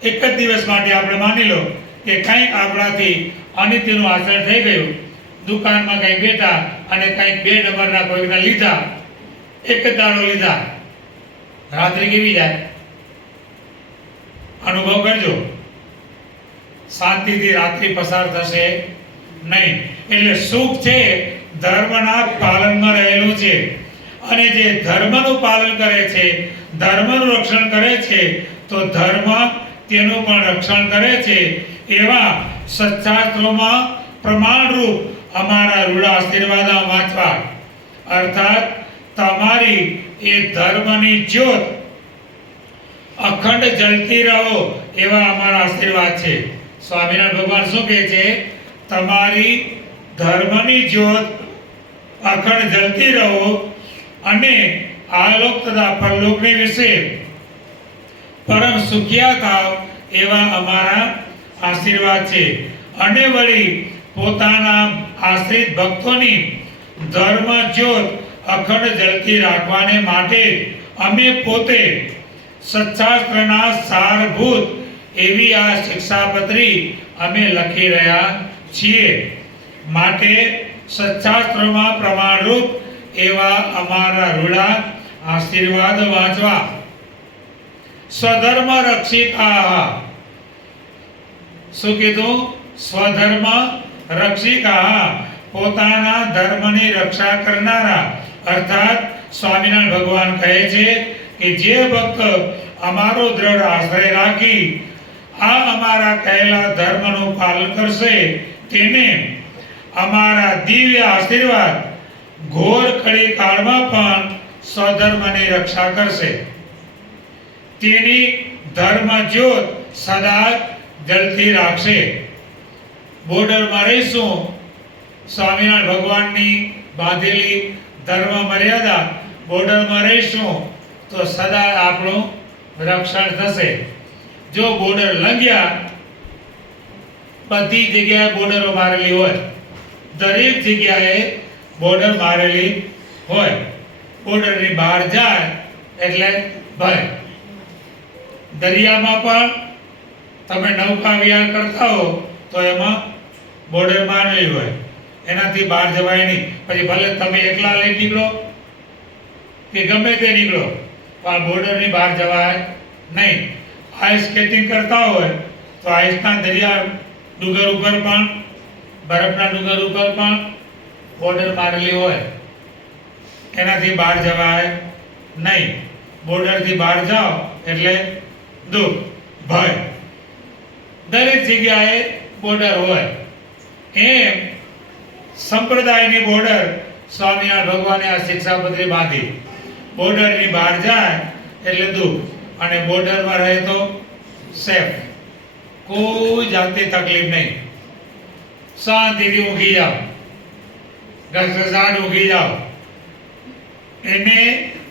એક જ દિવસ માટે આપણે માની લો કે કંઈક આપણાથી અનિતિનું આચરણ થઈ ગયું, દુકાનમાં કંઈક બેઠા અને કંઈક 2 નંબરના કોઈકના લીધા, એક જ દાડો લીધા, રાત્રે કેવી જાય? અનુભવ કરજો. શાંતિથી રાત્રિ પસાર થશે નહીં. એટલે સુખ છે ધર્મના પાલનમાં રહેલું છે, અને જે ધર્મનું પાલન કરે છે, ધર્મનું રક્ષણ કરે છે, તો ધર્મ તેનું પણ રક્ષણ કરે છે. એવા સત્શાસ્ત્રોમાં પ્રમાણરૂપ અમારા રૂડા આશીર્વાદ વાંચવા, અર્થાત તમારી એ ધર્મની જ્યોત અખંડ જલતી રહો એવા અમારા આશીર્વાદ છે. સ્વામિનારાયણ ભગવાન શું કહે છે? તમારી ધર્મની જ્યોત અખંડ જલતી રહો અને આલોક તથા પરલોકની વિશે પરમ સુખિયા થાવ એવા અમારા આશીર્વાદ છે. અને વળી પોતાના આશ્રિત ભક્તોની ધર્મ જ્યોત અખંડ જલતી રાખવાને માટે અમે પોતે સત્શાસ્ત્રના સારભૂત એવી આ શિક્ષાપત્રી અમે લખી રહ્યા છીએ. માટે સત્શાસ્ત્રોમાં પ્રમાણરૂપ એવા અમારા રૂડા આશીર્વાદ વાંચવા. સ્વધર્મ રક્ષિકા. શું કીધું? સ્વધર્મ રક્ષિકા, પોતાના ધર્મની રક્ષા કરનારા. અર્થાત સ્વામિનારાયણ ભગવાન કહે છે કે જે ભક્ત અમારો દ્રઢ આશ્રય રાખી આ અમારા કહેલા ધર્મનું પાલન કરશે તેને અમારા દિવ્ય આશીર્વાદ ઘોર કળી કાળમાં પણ સ્વધર્મની રક્ષા કરશે. તેની ધર્મ જ્યોત સદા જલતી રાખશે. બોર્ડરમાં રહીશું, સ્વામિનારાયણ ભગવાનની બાંધેલી ધર્મ મર્યાદા બોર્ડરમાં રહીશું તો સદા આપણું રક્ષણ થશે. જો બોર્ડર લંઘ્યા, બધી જગ્યાએ બોર્ડરો મારેલી હોય, દરેક જગ્યાએ બોર્ડર મારેલી હોય, બોર્ડરની બહાર જાય એટલે ભય. દરિયામાં પણ તમે નૌકા વિહાર કરતા હો તો એમાં બોર્ડર મારેલી હોય, એનાથી બહાર જવાય નહીં. પછી ભલે તમે એકલા લઈ નીકળો કે ગમે તે નીકળો, પણ બોર્ડરની બહાર જવાય નહીં. આઈસ સ્કેટિંગ કરતા હોય તો આઈસના દરિયા ડુંગર ઉપર પણ, બરફના ડુંગર ઉપર પણ બોર્ડર મારેલી હોય, એનાથી બહાર જવાય નહીં. બોર્ડરથી બહાર જાઓ એટલે દુઃખ, ભય. દરેક જગ્યાએ બોર્ડર હોય. એમ સંપ્રદાયની બોર્ડર સ્વામિનારાયણ ભગવાને આ શિક્ષાપત્રી બાંધી. બોર્ડરની બહાર જાય એટલે દુઃખ, અને બોર્ડરમાં રહે તો સેફ, કોઈ જાતની તકલીફ નહીં. શાંતિથી ઊંઘી જાઓ, ઘસઘસાટ ઊંઘી જાઓ. એને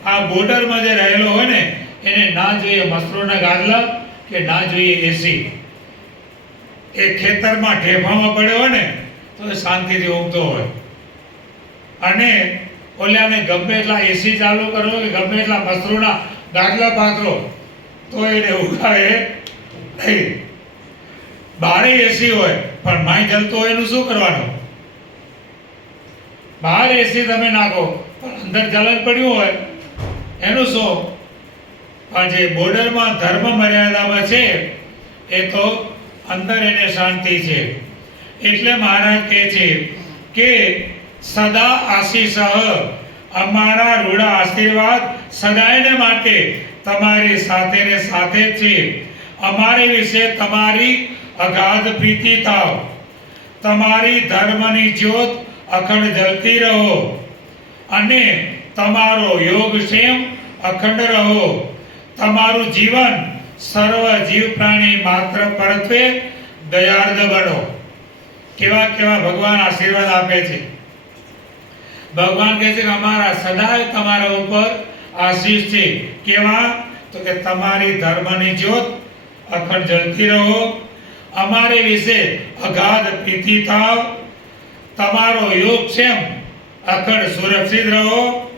આ બોર્ડરમાં જે રહેલો હોય ને એને ના જોઈએ મસરૂના ગાદલા કે ના જોઈએ એસી. એ ખેતરમાં ઢેફામાં પડ્યો હોય ને તો એ શાંતિથી ઊંઘતો હોય. અને ઓલાને ગમે એટલા એસી ચાલુ કરો કે ગમે એટલા મસરૂના ગાદલા પાથરો તો એને ઊંઘાવે નહીં. બહારે એસી હોય પણ માય જલતો હોય એનું શું કરવાનું? બહાર એસી તમે નાખો પણ અંદર જલન પડ્યું હોય એનું શું? પણ જે બોર્ડરમાં ધર્મ મર્યાદામાં છે એ તો અંદર એને શાંતિ છે. એટલે મહારાજ કહે છે કે સદા આશીષ, અમારા રૂડા આશીર્વાદ સદાયને માટે તમારી સાથે ને સાથે જ છે. અમારી વિશે તમારી અગાધ પ્રીતિ થાવ. તમારી ધર્મની જ્યોત અખંડ જલતી રહો અને તમારો યોગક્ષેમ અખંડ રહો. તમારું જીવન સર્વ જીવ પ્રાણી માત્ર પરત્વે દયાર્દ બનો. કેવા કેવા ભગવાન આશીર્વાદ આપે છે. ભગવાન કહે છે કે અમારા સદાય તમારા ઉપર આશીષ છે. કેવા? તો કે તમારી ધર્મની જ્યોત અખંડ જલતી રહો અમારે વિશે અગાધ પ્રીતિ થાવ, તમારો યોગક્ષેમ અખંડ સુરક્ષિત રહો,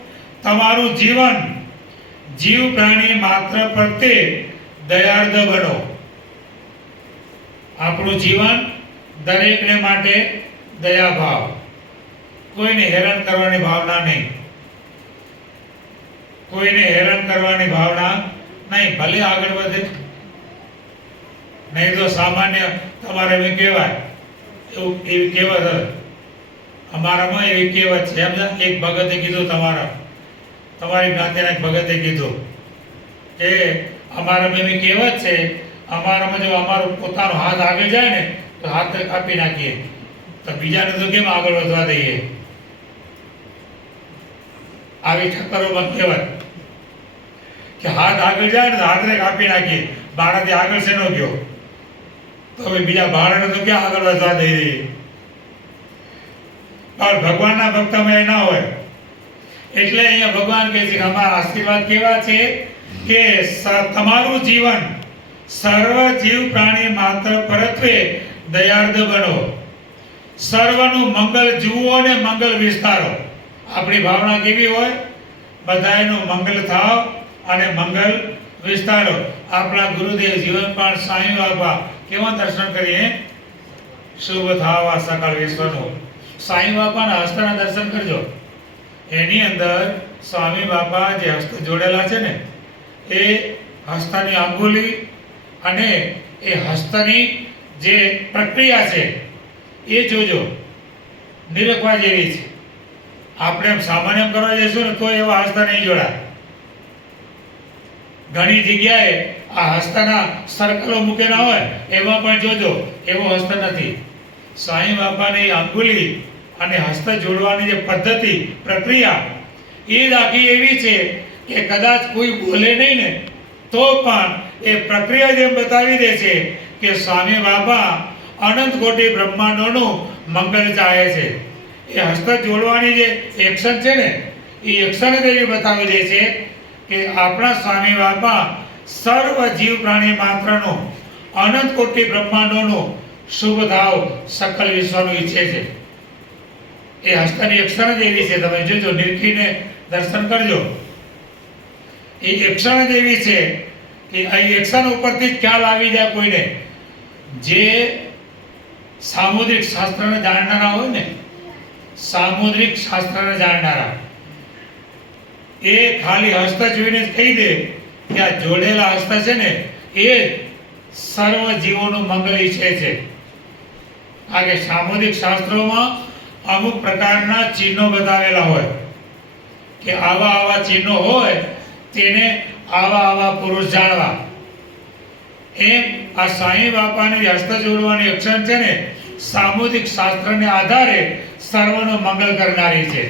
તમારું જીવન જીવ પ્રાણી માત્ર પ્રત્યે દયાર્દ બનો. આપણું જીવન દરેકને માટે દયાભાવ, કોઈને હેરાન કરવાની ભાવના નહીં, કોઈને હેરાન કરવાની ભાવના નહીં. ભલે આગળ વધે, નહીં તો સામાન્ય તમારે એમ કહેવાય, એવું એવી કહેવત અમારામાં એવી કહેવત છે. એક ભગતે કીધું, તમારી જ્ઞાતિના એક ભગતે કીધું કે અમારામાં એવી કહેવત છે, અમારામાં જો અમારો પોતાનો હાથ આગળ જાય ને તો હાથ કાપી નાખીએ, તો બીજાને તો કેમ આગળ વધવા દઈએ. આવી ઠક્કરોમાં કહેવત કે હાથ આગળ જાય ને તો હાથને કાપી નાખીએ, બાળાથી આગળ શેનો ગયો, તો હવે બીજા બાળાને તો ક્યાં આગળ વધવા દઈ દઈએ. પણ ભગવાનના ભક્તમાં એ ના હોય. એટલે અહીંયા ભગવાન કહે છે કે અમારા આશીર્વાદ કેવા છે કે તમારું જીવન સર્વ જીવ પ્રાણી માત્ર પરત્વે દયાર્દ બનો, સર્વનું મંગળ જુઓ ને મંગળ વિસ્તારો. આપણી ભાવના કેવી હોય? બધાયનું મંગળ થાવ અને મંગળ વિસ્તારો. આપણા ગુરુદેવ જીવન પણ સાંઈ બાબા કેવા દર્શન કરીએ? શુભ થાવા સકળ વિશ્વનું. સાંઈ બાપાના હસ્તના દર્શન કરજો. એની અંદર સ્વામી બાપા જે હસ્ત જોડેલા છે ને, એ હસ્તની અંગુલી અને એ હસ્તની જે પ્રક્રિયા છે એ જોજો, નિરખવા જેવી છે. આપણે એમ સામાન્ય કરવા જઈશું ને તો એવા હસ્ત નહીં જોડા. ઘણી જગ્યાએ આ હસ્તના સર્કલો મૂકેલા હોય, એમાં પણ જોજો એવો હસ્ત નથી. સાંઈ બાપાની અંગુલી અને હસ્ત જોડવાની જે પદ્ધતિ, પ્રક્રિયા એ જ આખી એવી છે કે કદાચ કોઈ બોલે નહીં ને તો પણ એ પ્રક્રિયા જેમ બતાવી દે છે કે સ્વામી બાપા અનંત કોટી બ્રહ્માંડોનું મંગળ ચાહે છે. એ હસ્ત જોડવાની જે એક્શન છે ને, એ એક્શન જ એવી બતાવી દે છે કે આપણા સ્વામી બાપા સર્વ જીવ પ્રાણી માત્રનું અનંત કોટી બ્રહ્માંડોનું શુભ થાવ સકલ વિશ્વનું ઈચ્છે છે. એ હસ્તની એક્શન જ એવી છે. તમે જોજો, નિરખીને દર્શન કરજો. એ એક્શન જ એવી છે કે અહીં એક્શન ઉપરથી જ ખ્યાલ આવી જાય કોઈને. જે સામુદ્રિક શાસ્ત્રને જાણનારા હોય ને, સામુદ્રિક શાસ્ત્રને જાણનારા, એ ખાલી હસ્ત જોઈને જ કહી દે કે આ જોડેલા હસ્ત છે ને એ સર્વ જીવોનું મંગળ ઈચ્છે છે. આ કે સામુદ્રિક શાસ્ત્રોમાં અમુક પ્રકારના ચિહ્નો બતાવેલા હોય કે આવા આવા ચિહ્નો હોય તેને આવા આવા પુરુષ જાણવા. એમ આ સાંઈ બાપાની હસ્ત જોડવાની એક્શન છે ને, સામુદ્રિક શાસ્ત્રને આધારે સર્વનું મંગળ કરનારી છે.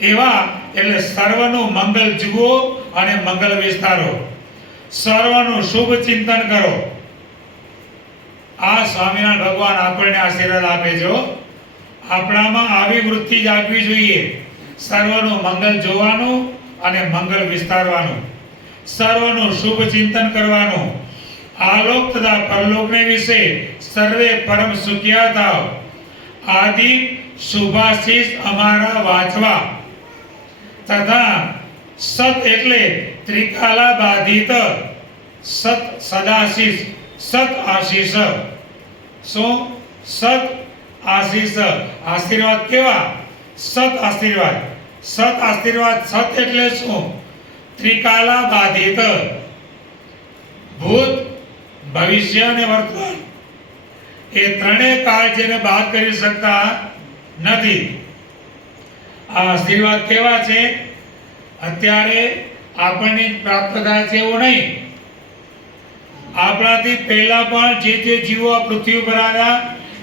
એવા એટલે સર્વનું મંગળ જુઓ અને મંગળ વિસ્તારો, સર્વનું શુભ ચિંતન કરો. આ સ્વામિનારાયણ ભગવાન આપણને આશીર્વાદ આપે છે. આપણામાં આવી વૃત્તિ જાગવી જોઈએ, સર્વનું મંગળ જોવાનું અને મંગળ વિસ્તારવાનું, સર્વનું શુભ ચિંતન કરવાનું. આલોક તથા પરલોકને વિશે સર્વે પરમ સુખિયા થાવ. આદિ શુભાશીષ અમારા વાંચવા તથા સત એટલે ત્રિકાલા બાધિત સત સદાશીષ, સત આશીષ. શું? સત આશીષ. આશીર્વાદ કેવા? સત આશીર્વાદ. સત આશીર્વાદ. સત એટલે શું? ત્રિકાલા બાધિત, ભૂત, ભવિષ્ય અને વર્તમાન. એ ત્રણેય કાળ જેને બાદ કરી શકતા નથી. આ આશીર્વાદ કેવા છે? અત્યારે આપણને પ્રાપ્ત થાય છે એવું નહીં. આપણાથી પહેલા પણ જે જીવો આ પૃથ્વી પર આવ્યા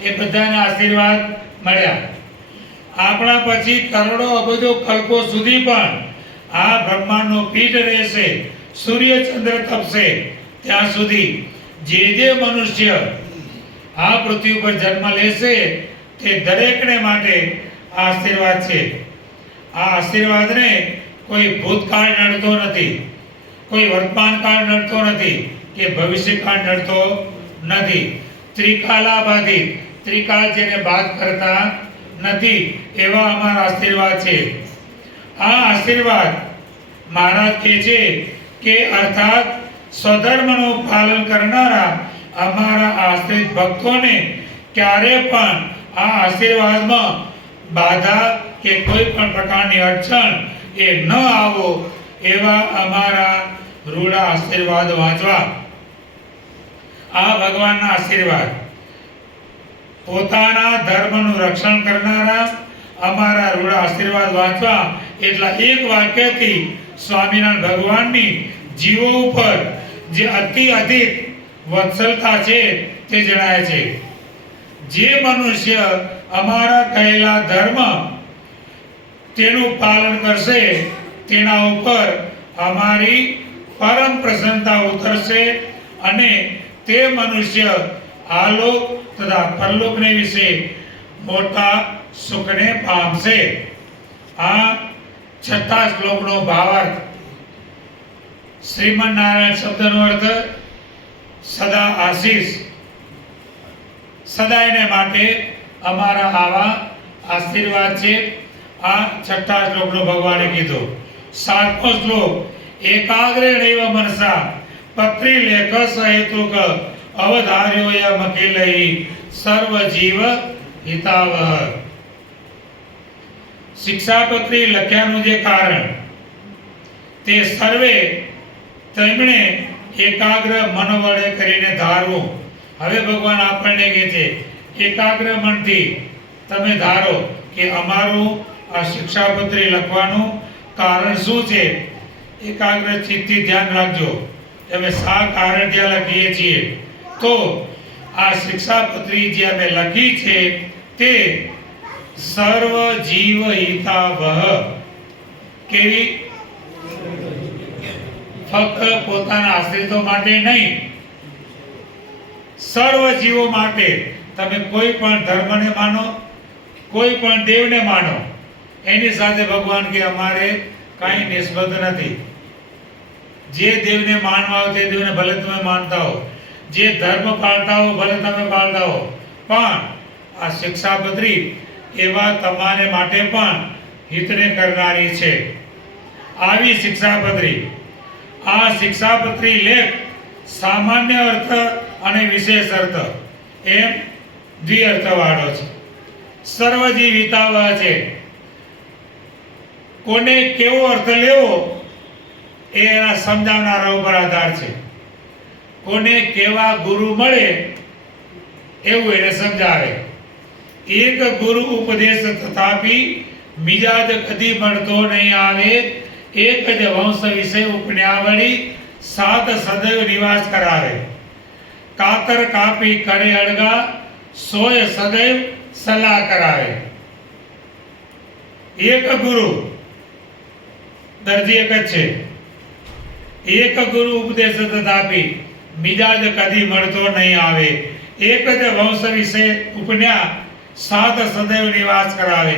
એ બધાને આશીર્વાદ મળ્યા. આપણા પછી કરોડો અબજો કલ્પો સુધી પણ આ બ્રહ્માંડનો પીઠ રહેશે, સૂર્ય ચંદ્ર તપશે, ત્યાં સુધી જે મનુષ્ય આ પૃથ્વી પર જન્મ લેશે તે દરેકને માટે આશીર્વાદ છે. આ આશીર્વાદને કોઈ ભૂતકાળ નડતો નથી, કોઈ વર્તમાન કાળ નડતો નથી કે ભવિષ્યકાળ નડતો નથી. ત્રિકાલાબાધિત, ત્રિકાળ જેને બાદ કરતા નથી એવા અમારા આશીર્વાદ છે. આ આશીર્વાદ મહારાજ કહે છે કે અર્થાત સ્વધર્મનું પાલન કરનારા અમારા આશ્રિત ભક્તોને ક્યારે પણ આ આશીર્વાદમાં બાધા કે કોઈ પણ પ્રકારની અડચણ એ ન આવો એવા અમારા રૂડા આશીર્વાદ વાંચવા. આ ભગવાનના આશીર્વાદ. પોતાના ધર્મનું રક્ષણ કરનારા અમારા રૂડા આશીર્વાદ વાંચવા એટલા એક વાક્યથી સ્વામિનારાયણ ભગવાનની જીવો ઉપર જે અતિ અધિક વત્સલતા છે તે જણાય છે. જે મનુષ્ય અમારા કહેલા ધર્મ તેનું પાલન કરશે તેના ઉપર અમારી પરમ પ્રસન્નતા ઉતરશે અને તે મનુષ્ય આલોક તથા પરલોકને વિશે મોટા સુખને પામશે. આ 6 શ્લોકનો ભાવાર્થ. શ્રીમન નારાયણ શબ્દનો અર્થ સદા આશીષ. સદાયને માટે અમારા આવા આશીર્વાદ છે. આ 6 શ્લોકનો ભગવાને કીધો. 7મો શ્લોક. એકાગ્રેણૈવ મનસા પત્રી લેખ સહેતુક અવધાર્યો યમ અખિલૈ સર્વ જીવ હિતાવહ. શિક્ષાપત્રી લખ્યાનું જે કારણ તે સર્વે તેમણે એકાગ્ર મન વડે કરીને ધારવું. હવે ભગવાન આપણને કહે છે એકાગ્ર મનથી તમે ધારો કે અમારું આ શિક્ષાપત્રી લખવાનું કારણ શું છે. એકાગ્ર ચિત્તથી ધ્યાન રાખજો અમે શા કારણથી લખીએ છીએ. તો આ શિક્ષાપત્રી જે અમે લખી છે તે સર્વ જીવ હિતાવહ. કેવી? ફક્ત પોતાના આશ્રિતો માટે નહીં, સર્વ જીવો માટે. તમે કોઈ પણ ધર્મને માનો, કોઈ પણ દેવને માનો, એની સાથે ભગવાન કે અમારે કાંઈ નિસ્બત નથી. જે દેવને માનવા હો તે દેવને ભલે તમે માનતા હો, જે ધર્મ પાળતા હો ભલે તમે પાળતા હો, પણ આ શિક્ષાપત્રી એવા તમારે માટે પણ હિતને કરનારી છે. આવી શિક્ષાપત્રી. આ શિક્ષાપત્રી લેખ સામાન્ય અર્થ અને વિશેષ અર્થ એમ દ્વિઅર્થવાળો છે. સર્વજીવ હિતાવહ છે. કોને કેવો અર્થ લેવો એ એના સમજાવનારા ઉપર આધાર છે. કોને કેવા ગુરુ મળે એવું એને સમજાવે. એક ગુરુ ઉપદેશ તથાપી બીજા જ કદી મળતો નહીં આવે. એક જ વંશ વિશે ઉપન્યાવળી 7 સદૈવ નિવાસ કરાવે. કાતર કાપી કરે અળગા 100 સદૈવ સલાહ કરાવે. એક ગુરુ, દરજી એક જ છે. એક ગુરુ ઉપદેશ તથાપી બીજા જ કદી મળતો નહીં આવે. એક જ વંશ વિશે ઉપન્યા 7 સદૈવ નિવાસ કરાવે.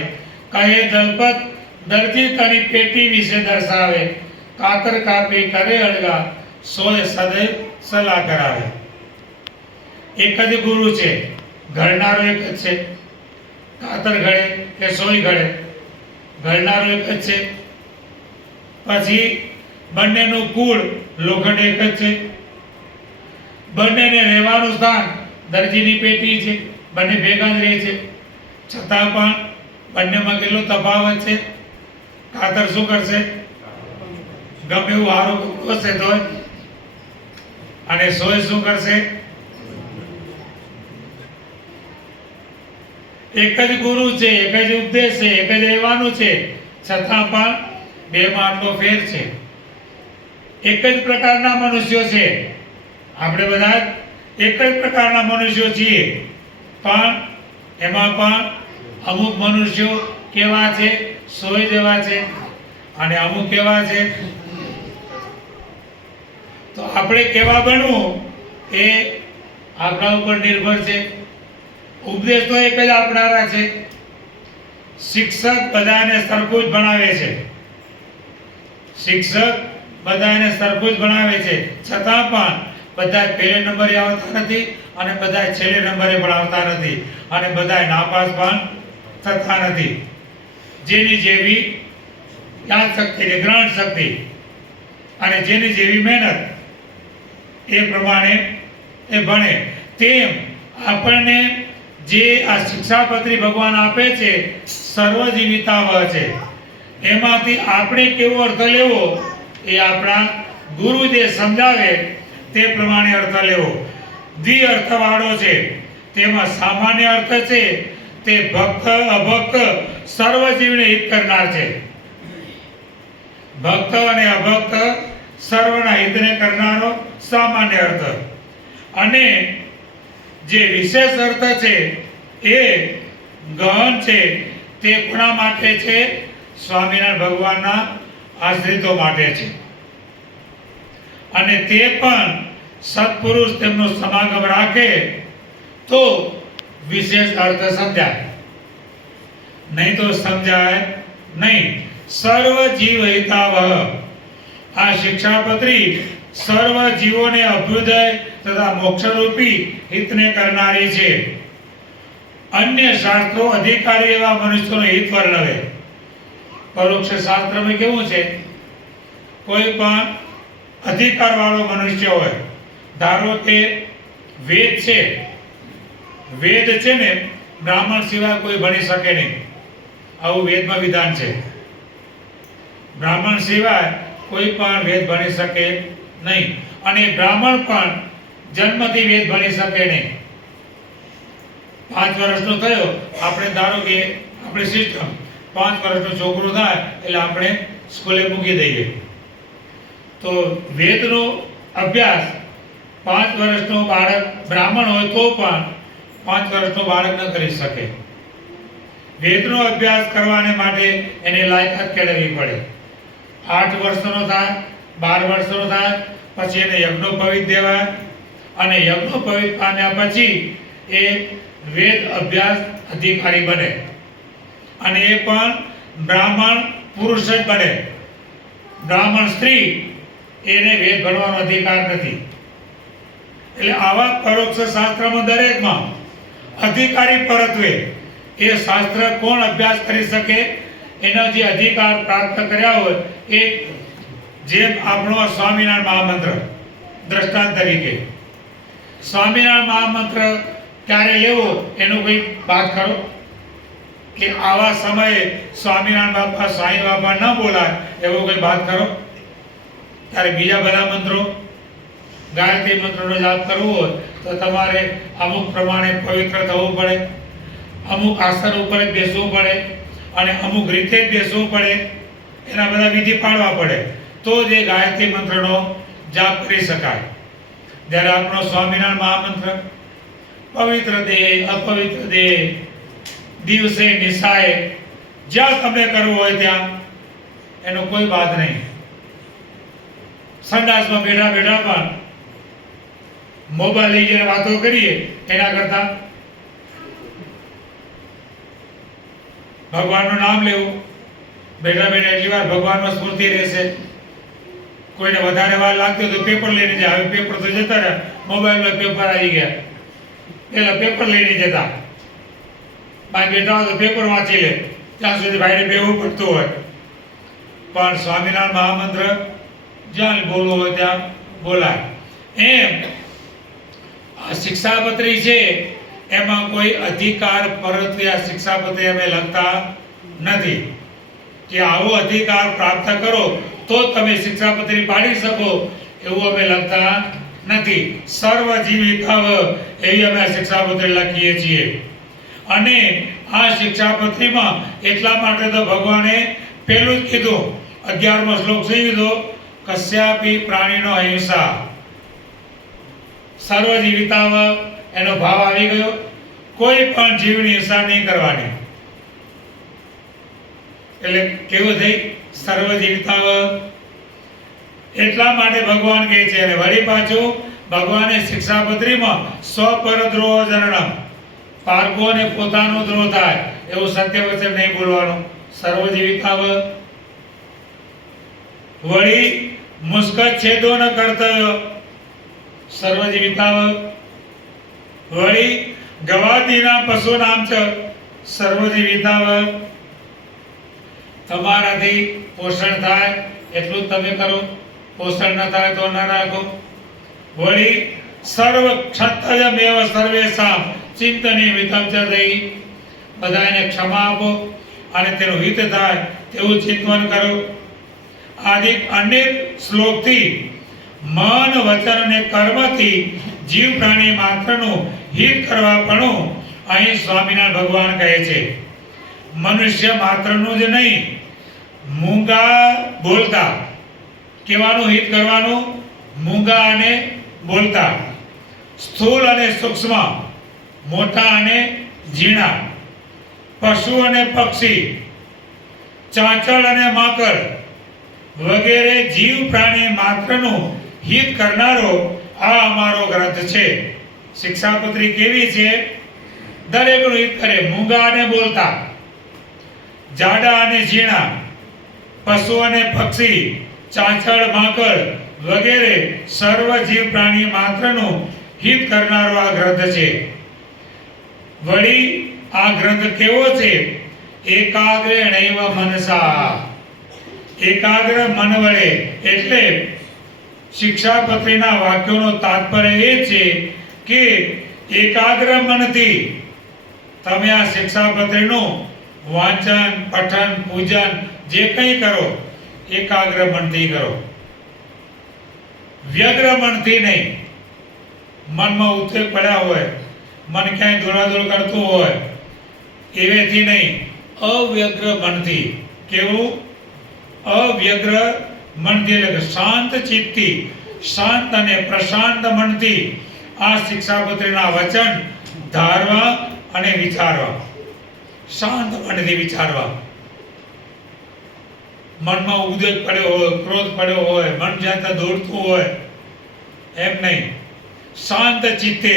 કહે દલપત દરજી તની પેટી વિશે દર્શાવે. કાતર કાપી કરે અળગા 100 સદૈવ સલાહ કરાવે. એક જ ગુરુ છે, ઘડનારો એક જ છે. કાતર ઘડે કે 100 ઘડે, ઘડનારો એક જ છે. પછી બંનેનું કુળ લોખંડ એક જ છે. બંનેને રહેવાનું સ્થાન દરજીની પેટી છે. બંને ભેગા જ રહે છે. છતાં પણ બંનેમાં કેટલો તફાવત છે. કાતર શું કરશે? ગમે એવું હારું હશે તો. અને 100 શું કરશે? એક જ ગુરુ છે, એક જ ઉપદેશ છે, એક જ રહેવાનું છે, છતાં પણ બેમાં આટલો ફેર છે. એક જ પ્રકારના મનુષ્યો છે. આપણે બધા એક જ પ્રકારના મનુષ્યો છીએ, પણ એમાં પણ અમુક મનુષ્યો કેવા છે? 100 જેવા છે. અને અમુક કેવા છે? તો આપણે કેવા બનવું એ આપણા ઉપર નિર્ભર છે. ઉપદેશ તો એક જ આપનારા છે. શિક્ષક બધાને સરખું જ ભણાવે છે. શિક્ષક બધાને સરખું જ ભણાવે છે, છતાં પણ બધા પહેલે નંબરે આવતા નથી અને બધા છેલ્લે નંબરે પણ આવતા નથી અને બધા નાપાસ પણ થતા નથી. જેની જેવી યાદ શક્તિ ને ગ્રહણ શક્તિ અને જેની જેવી મહેનત એ પ્રમાણે એ ભણે. તેમ આપણને જે આ શિક્ષાપત્રી ભગવાન આપે છે સર્વજીવિતાવહ છે. એમાંથી આપણે કેવો અર્થ લેવો એ આપણા ગુરુ જે સમજાવે તે પ્રમાણે અર્થ લેવો. દ્વિ અર્થવાળો છે, તેમાં સામાન્ય અર્થ છે તે ભક્ત અભક્ત સર્વ જીવને હિત કરનાર છે. ભક્ત અને અભક્ત સર્વના હિતને કરનારો સામાન્ય અર્થ. અને જે વિશેષ અર્થ છે એ ગહન છે, તે કોના માટે છે? સ્વામિનારાયણ ભગવાનના આશ્રિતો માટે છે. અને તે પણ સત્પુરુષ તેમનો સમાગમ રાખે તો વિશેષ અર્થ સમજાય, નહીં તો સમજાય નહીં. સર્વ જીવ હિતાવહ. આ શિક્ષાપત્રી સર્વ જીવોને અભ્યુદય તથા મોક્ષરૂપી હિતને કરનારી છે. અન્ય શાસ્ત્રો અધિકારી એવા મનુષ્યોનું હિત વર્ણવે. પરોક્ષ શાસ્ત્રમાં કેવું છે? કોઈ પણ અધિકાર વાળો મનુષ્ય હોય, ધારો કે વેદ છે, વેદ છે ને બ્રાહ્મણ સિવાય કોઈ ભણી શકે નહીં, આવું વેદમાં વિધાન છે. બ્રાહ્મણ સિવાય કોઈ પણ વેદ ભણી શકે નહીં અને બ્રાહ્મણ પણ જન્મથી વેદ ભણી શકે નહીં. 5 વર્ષનો થયો, આપણે ધારો કે આપણી સિસ્ટમ 5 વર્ષનો છોકરો થાય એટલે આપણે સ્કૂલે મૂકી દઈએ. તો વેદનો અભ્યાસ 5 વર્ષનો બાળક બ્રાહ્મણ હોય તો પણ 5 વર્ષનો બાળક ન કરી શકે. વેદનો અભ્યાસ કરવાને માટે એને લાયકાત કેળવવી પડે. 8 વર્ષનો થાય, 12 વર્ષનો થાય, પછી એને યજ્ઞોપવિત દેવાય અને યજ્ઞોપવિત પામ્યા પછી એ વેદ અભ્યાસ અધિકારી બને અને એ પણ બ્રાહ્મણ પુરુષ જ બને. બ્રાહ્મણ સ્ત્રી એને વેદ ભણવાનો અધિકાર નથી. એટલે આવા પરોક્ષ શાસ્ત્રમાં દરેકમાં અધિકારી પરત્વે એ શાસ્ત્ર કોણ અભ્યાસ કરી શકે? એના જે અધિકાર પ્રાપ્ત કર્યા હોય એ, જેમ આપણો સ્વામિનારાયણ મહામંત્ર દ્રષ્ટાંત તરીકે. સ્વામિનારાયણ મહામંત્ર ક્યારે લેવો એનું કોઈ વાત કરો કે આવા સમયે સ્વામિનારાયણ બાપા સાંઈ બાપા ન બોલાય એવો કોઈ વાત કરો. ત્યારે બીજા બધા મંત્રો, ગાયત્રી મંત્રનો જાપ કરવો હોય તો તમારે અમુક પ્રમાણે પવિત્ર થવું પડે, અમુક આસન ઉપર જ બેસવું પડે અને અમુક રીતે જ બેસવું પડે. એના બધા વિધિ પાડવા પડે તો જ એ ગાયત્રી મંત્રનો જાપ કરી શકાય. જ્યારે આપણો સ્વામિનારાયણ મહામંત્ર પવિત્ર દેહ અપવિત્ર દેહ દિવસે નિશાએ જ્યાં તમે કરવો હોય ત્યાં, એનો કોઈ વાત નહીં. સંડાસમાં બેઠા બેઠા પણ મોબાઈલ લઈ જઈને વાતો કરીએ એના કરતા ભગવાનનું નામ લેવું. બેઠા બેઠા એટલી વાર ભગવાનનો સ્મૃતિ રહેશે. કોઈને વધારે વાર લાગતી તો પેપર લઈને જાય. હવે પેપર તો જતા રહ્યા, મોબાઈલમાં પેપર આવી ગયા. પેલા પેપર લઈને જતા, ભાઈ બેઠા હોય તો પેપર વાંચી લે, ત્યાં સુધી ભાઈને બેવું પડતું હોય. પણ સ્વામિનારાયણ મહામંત્ર જ્યાં બોલવું હોય ત્યાં બોલાય. એમ આ શિક્ષાપત્રી છે એમાં કોઈ અધિકાર પરત્વે આ શિક્ષાપત્રી અમે લખતા નથી કે આવો અધિકાર પ્રાપ્ત કરો તો તમે શિક્ષાપત્રી પાડી શકો, એવું અમે લખતા નથી. સર્વ જીવિતાવહ એવી અમે આ શિક્ષાપત્રી લખીએ છીએ. અને આ શિક્ષાપત્રીમાં એટલા માટે તો ભગવાને પહેલું જ કીધું, 11મો શ્લોક શું કીધો? કસ્યાપી પ્રાણીનો અહિંસા. સર્વ જીવિતાવહ એનો ભાવ આવી ગયો. કોઈ પણ જીવની હિંસા નહીં કરવાની. એટલે કેવું થઈ? સર્વ જીવિતાવહ. એટલા માટે ભગવાન કહે છે. અને વળી પાછું ભગવાને શિક્ષાપત્રીમાં સ્વપરદ્રોહ જનનમ, પારકોને પોતાનો દ્રોહ થાય એવું સત્ય વચન નહીં બોલવાનું. સર્વ જીવિતાવહ. વળી મુસ્કચ્છેદો ન કર્તવ્ય. સર્વજીવિતાવ વળી ગવાદીના પશુનામ ચ સર્વજીવિતાવ તમારાથી પોષણ થાય એટલું જ તમે કરો, પોષણ ન થાય તો ન રાખો. વળી સર્વ ક્ષત્રયમેવ સર્વેષાં ચિંતને વિતમ ચ દઈ બધાને ક્ષમા આપો અને તેનું હિત થાય તેવું ચિંતન કરો. આદિ અનેક શ્લોકથી મન વચન અને કર્મથી જીવ પ્રાણી માત્રનું હિત કરવા પણ અહીં સ્વામિનારાયણ ભગવાન કહે છે. મનુષ્ય માત્રનું જ નહીં, મૂંગા બોલતા કેવાનું હિત કરવાનું, મૂંગા અને બોલતા, સ્થૂળ અને સૂક્ષ્મ, મોટા અને ઝીણા, પશુ અને પક્ષી, ચાંચળ અને માંકડ વગેરે જીવ પ્રાણી માત્રનું હિત કરનારો આ અમારો ગ્રંથ છે. શિક્ષાપત્રી કેવી છે? દરેકનું હિત કરે. મૂંગા અને બોલતા, જાડા અને ઝીણા, પશુ અને પક્ષી, ચાંચળ માંકડ વગેરે સર્વ જીવ પ્રાણી માત્રનું હિત કરનારો આ ગ્રંથ છે. વળી આ ગ્રંથ કેવો છે? એકાગ્રેણૈવ મનસા, એકાગ્ર મન વડે. એટલે શિક્ષાપત્રીના વાક્યોનો તાત્પર્ય એ છે કે એકાગ્ર મનથી તમે આ શિક્ષાપત્રીનું વાંચન, પઠન, પૂજન જે કંઈ કરો એકાગ્ર મનથી કરો, વ્યગ્ર મનથી નહીં. મનમાં ઉદ્વેગ પડ્યા હોય, મન ક્યાંય દોડાદોડ કરતું હોય એવેથી નહીં, અવ્યગ્ર મનથી. કેવું? અવ્યગ્ર મનથી એટલે શાંત ચિત્તથી, શાંત અને પ્રશાંત મનથી આ શિક્ષાપત્રીના વચન ધારવા અને વિચારવા. શાંત મનથી વિચારવા. મનમાં ઉદ્વેગ પડ્યો હોય, ક્રોધ પડ્યો હોય, મન જાતા દોડતું હોય એમ નહીં, શાંત ચિત્તે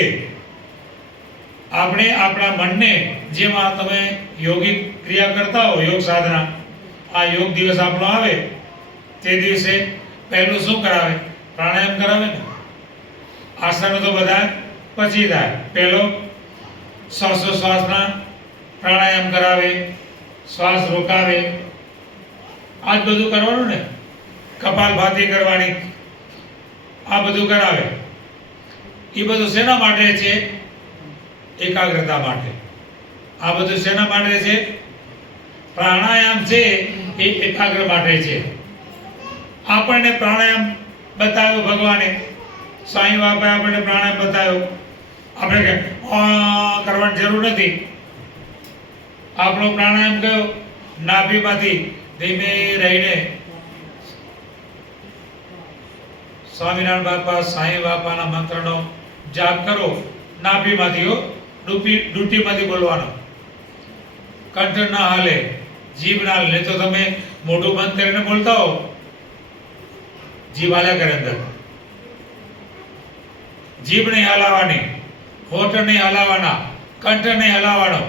આપણે આપણા મનને, જેમાં તમે યોગિક ક્રિયા કરતા હો, યોગ સાધના, આ યોગ દિવસ આપણો આવે તે દિવસે પહેલું શું કરાવે? પ્રાણાયામ કરાવે ને. આસનો તો બધા પછી થાય. પહેલો શ્વાસોશ્વાસના પ્રાણાયામ કરાવે, શ્વાસ રોકાવે, આ જ બધું કરવાનું ને. કપાલભાતિ કરવાની, આ બધું કરાવે. એ બધું શેના માટે છે? એકાગ્રતા માટે. આ બધું શેના માટે છે? પ્રાણાયામ છે એ એકાગ્ર માટે છે. આપણને પ્રાણાયામ બતાવ્યો ભગવાને, સાંઈ બાપાએ આપણને પ્રાણાયામ બતાવ્યો. આપણે કે કરવાની જરૂર નથી. આપણો પ્રાણાયામ કયો? નાભીમાંથી ધીમે રહીને સ્વામિનારાયણ બાપા, સાંઈ બાપાના મંત્રનો જાપ કરો. નાભીમાંથી હો, ડૂટીમાંથી બોલવાનો. કંઠ ના હાલે, જીભ ના હાલે. તો તમે મોઢું બંધ કરીને બોલતા હો, જીભ હાલ્યા કરે અંદર. જીભ નહીં હલાવવાની, હોઠ નહીં હલાવવાના, કંઠ નહીં હલાવવાનો,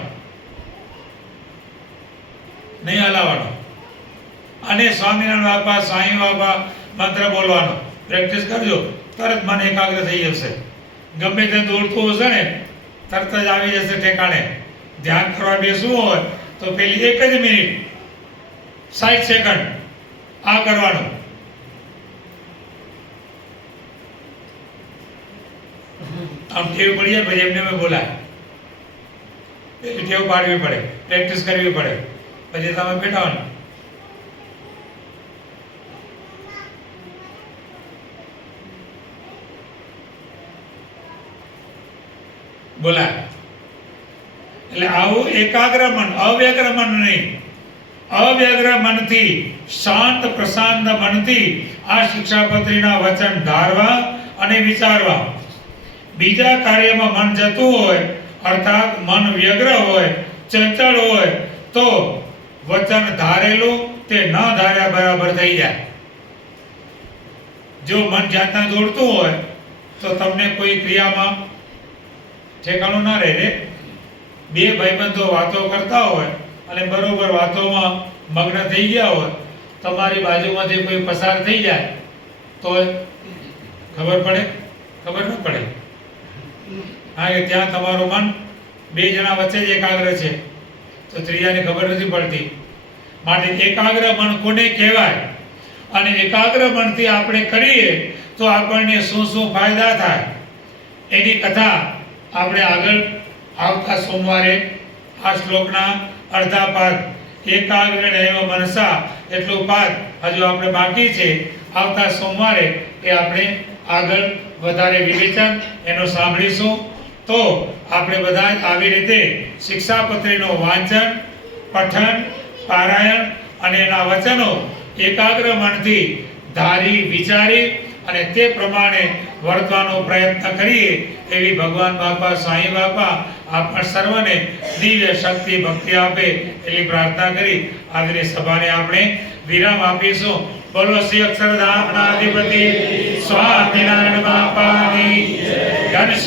નહીં હલાવવાનો. અને સ્વામિનારાયણ બાપા, સાંઈ બાપા મંત્ર બોલવાનો. પ્રેક્ટિસ કરજો, તરત મન એકાગ્ર થઈ જશે. ગમે તે દોડતું હશે ને તરત જ આવી જશે ઠેકાણે. ધ્યાન કરવા બેસવું હોય તો પેલી 1 જ મિનિટ 60 સેકન્ડ આ કરવાનું. આમ ટેવ પડી જાય પછી એમને મેં બોલાય. પેલી ટેવ પાડવી પડે, પ્રેક્ટિસ કરવી પડે, પછી તમે બેઠાવાનું. બોલાય. એટલે આવું એકાગ્ર મન, અવ્યગ્ર મન નહીં. અવ્યગ્ર મનથી, શાંત પ્રશાંત મનથી આ શિક્ષાપત્રીના વચન ધારવા અને વિચારવા. બીજા કાર્યમાં મન જતું હોય, અર્થાત મન વ્યગ્ર હોય, ચંચળ હોય, તો વચન ધારેલું તે ન ધાર્યા બરાબર થઈ જાય. જો મન જાતના દોડતું હોય તો તમને કોઈ ક્રિયામાં ઠેકાણું ના રહે. બે ભાઈબંધો વાતો કરતા હોય અને બરોબર વાતોમાં મગ્ન થઈ ગયા હોય, તમારી બાજુમાંથી કોઈ પસાર થઈ જાય તો ખબર પડે? ખબર ન પડે. હા, કે ત્યાં તમારું મન બે જણા વચ્ચે જ એકાગ્ર છે, તો ત્રીજાને ખબર નથી પડતી. માટે એકાગ્ર મન કોને કહેવાય અને એકાગ્ર મનથી આપણે કરીએ તો આપણને શું શું ફાયદા થાય એની કથા આપણે આગળ આવતા સોમવારે આ શ્લોકના અડધા પાદ એકાગ્રેણ એવ મનસા એટલું પાદ હજુ આપણે બાકી છે. આવતા સોમવારે એ આપણે આગળ વધારે વિવેચન એનું સાંભળીશું. તો આપણે બધા આવી રીતે શિક્ષાપત્રીનું વાંચન, પઠન, પારાયણ અને એના વચનો એકાગ્ર મનથી ધારી વિચારી અને તે પ્રમાણે વર્તવાનો પ્રયત્ન કરીએ એવી ભગવાન બાપા સાંઈ બાપા આપણા સર્વને દિવ્ય શક્તિ ભક્તિ આપે એટલી પ્રાર્થના કરી આજની સભાને આપણે વિરામ આપીશું. બોલો શ્રી અક્ષરધામના અધિપતિ સ્વામિનારાયણ બાપાની ઘનશ્યામ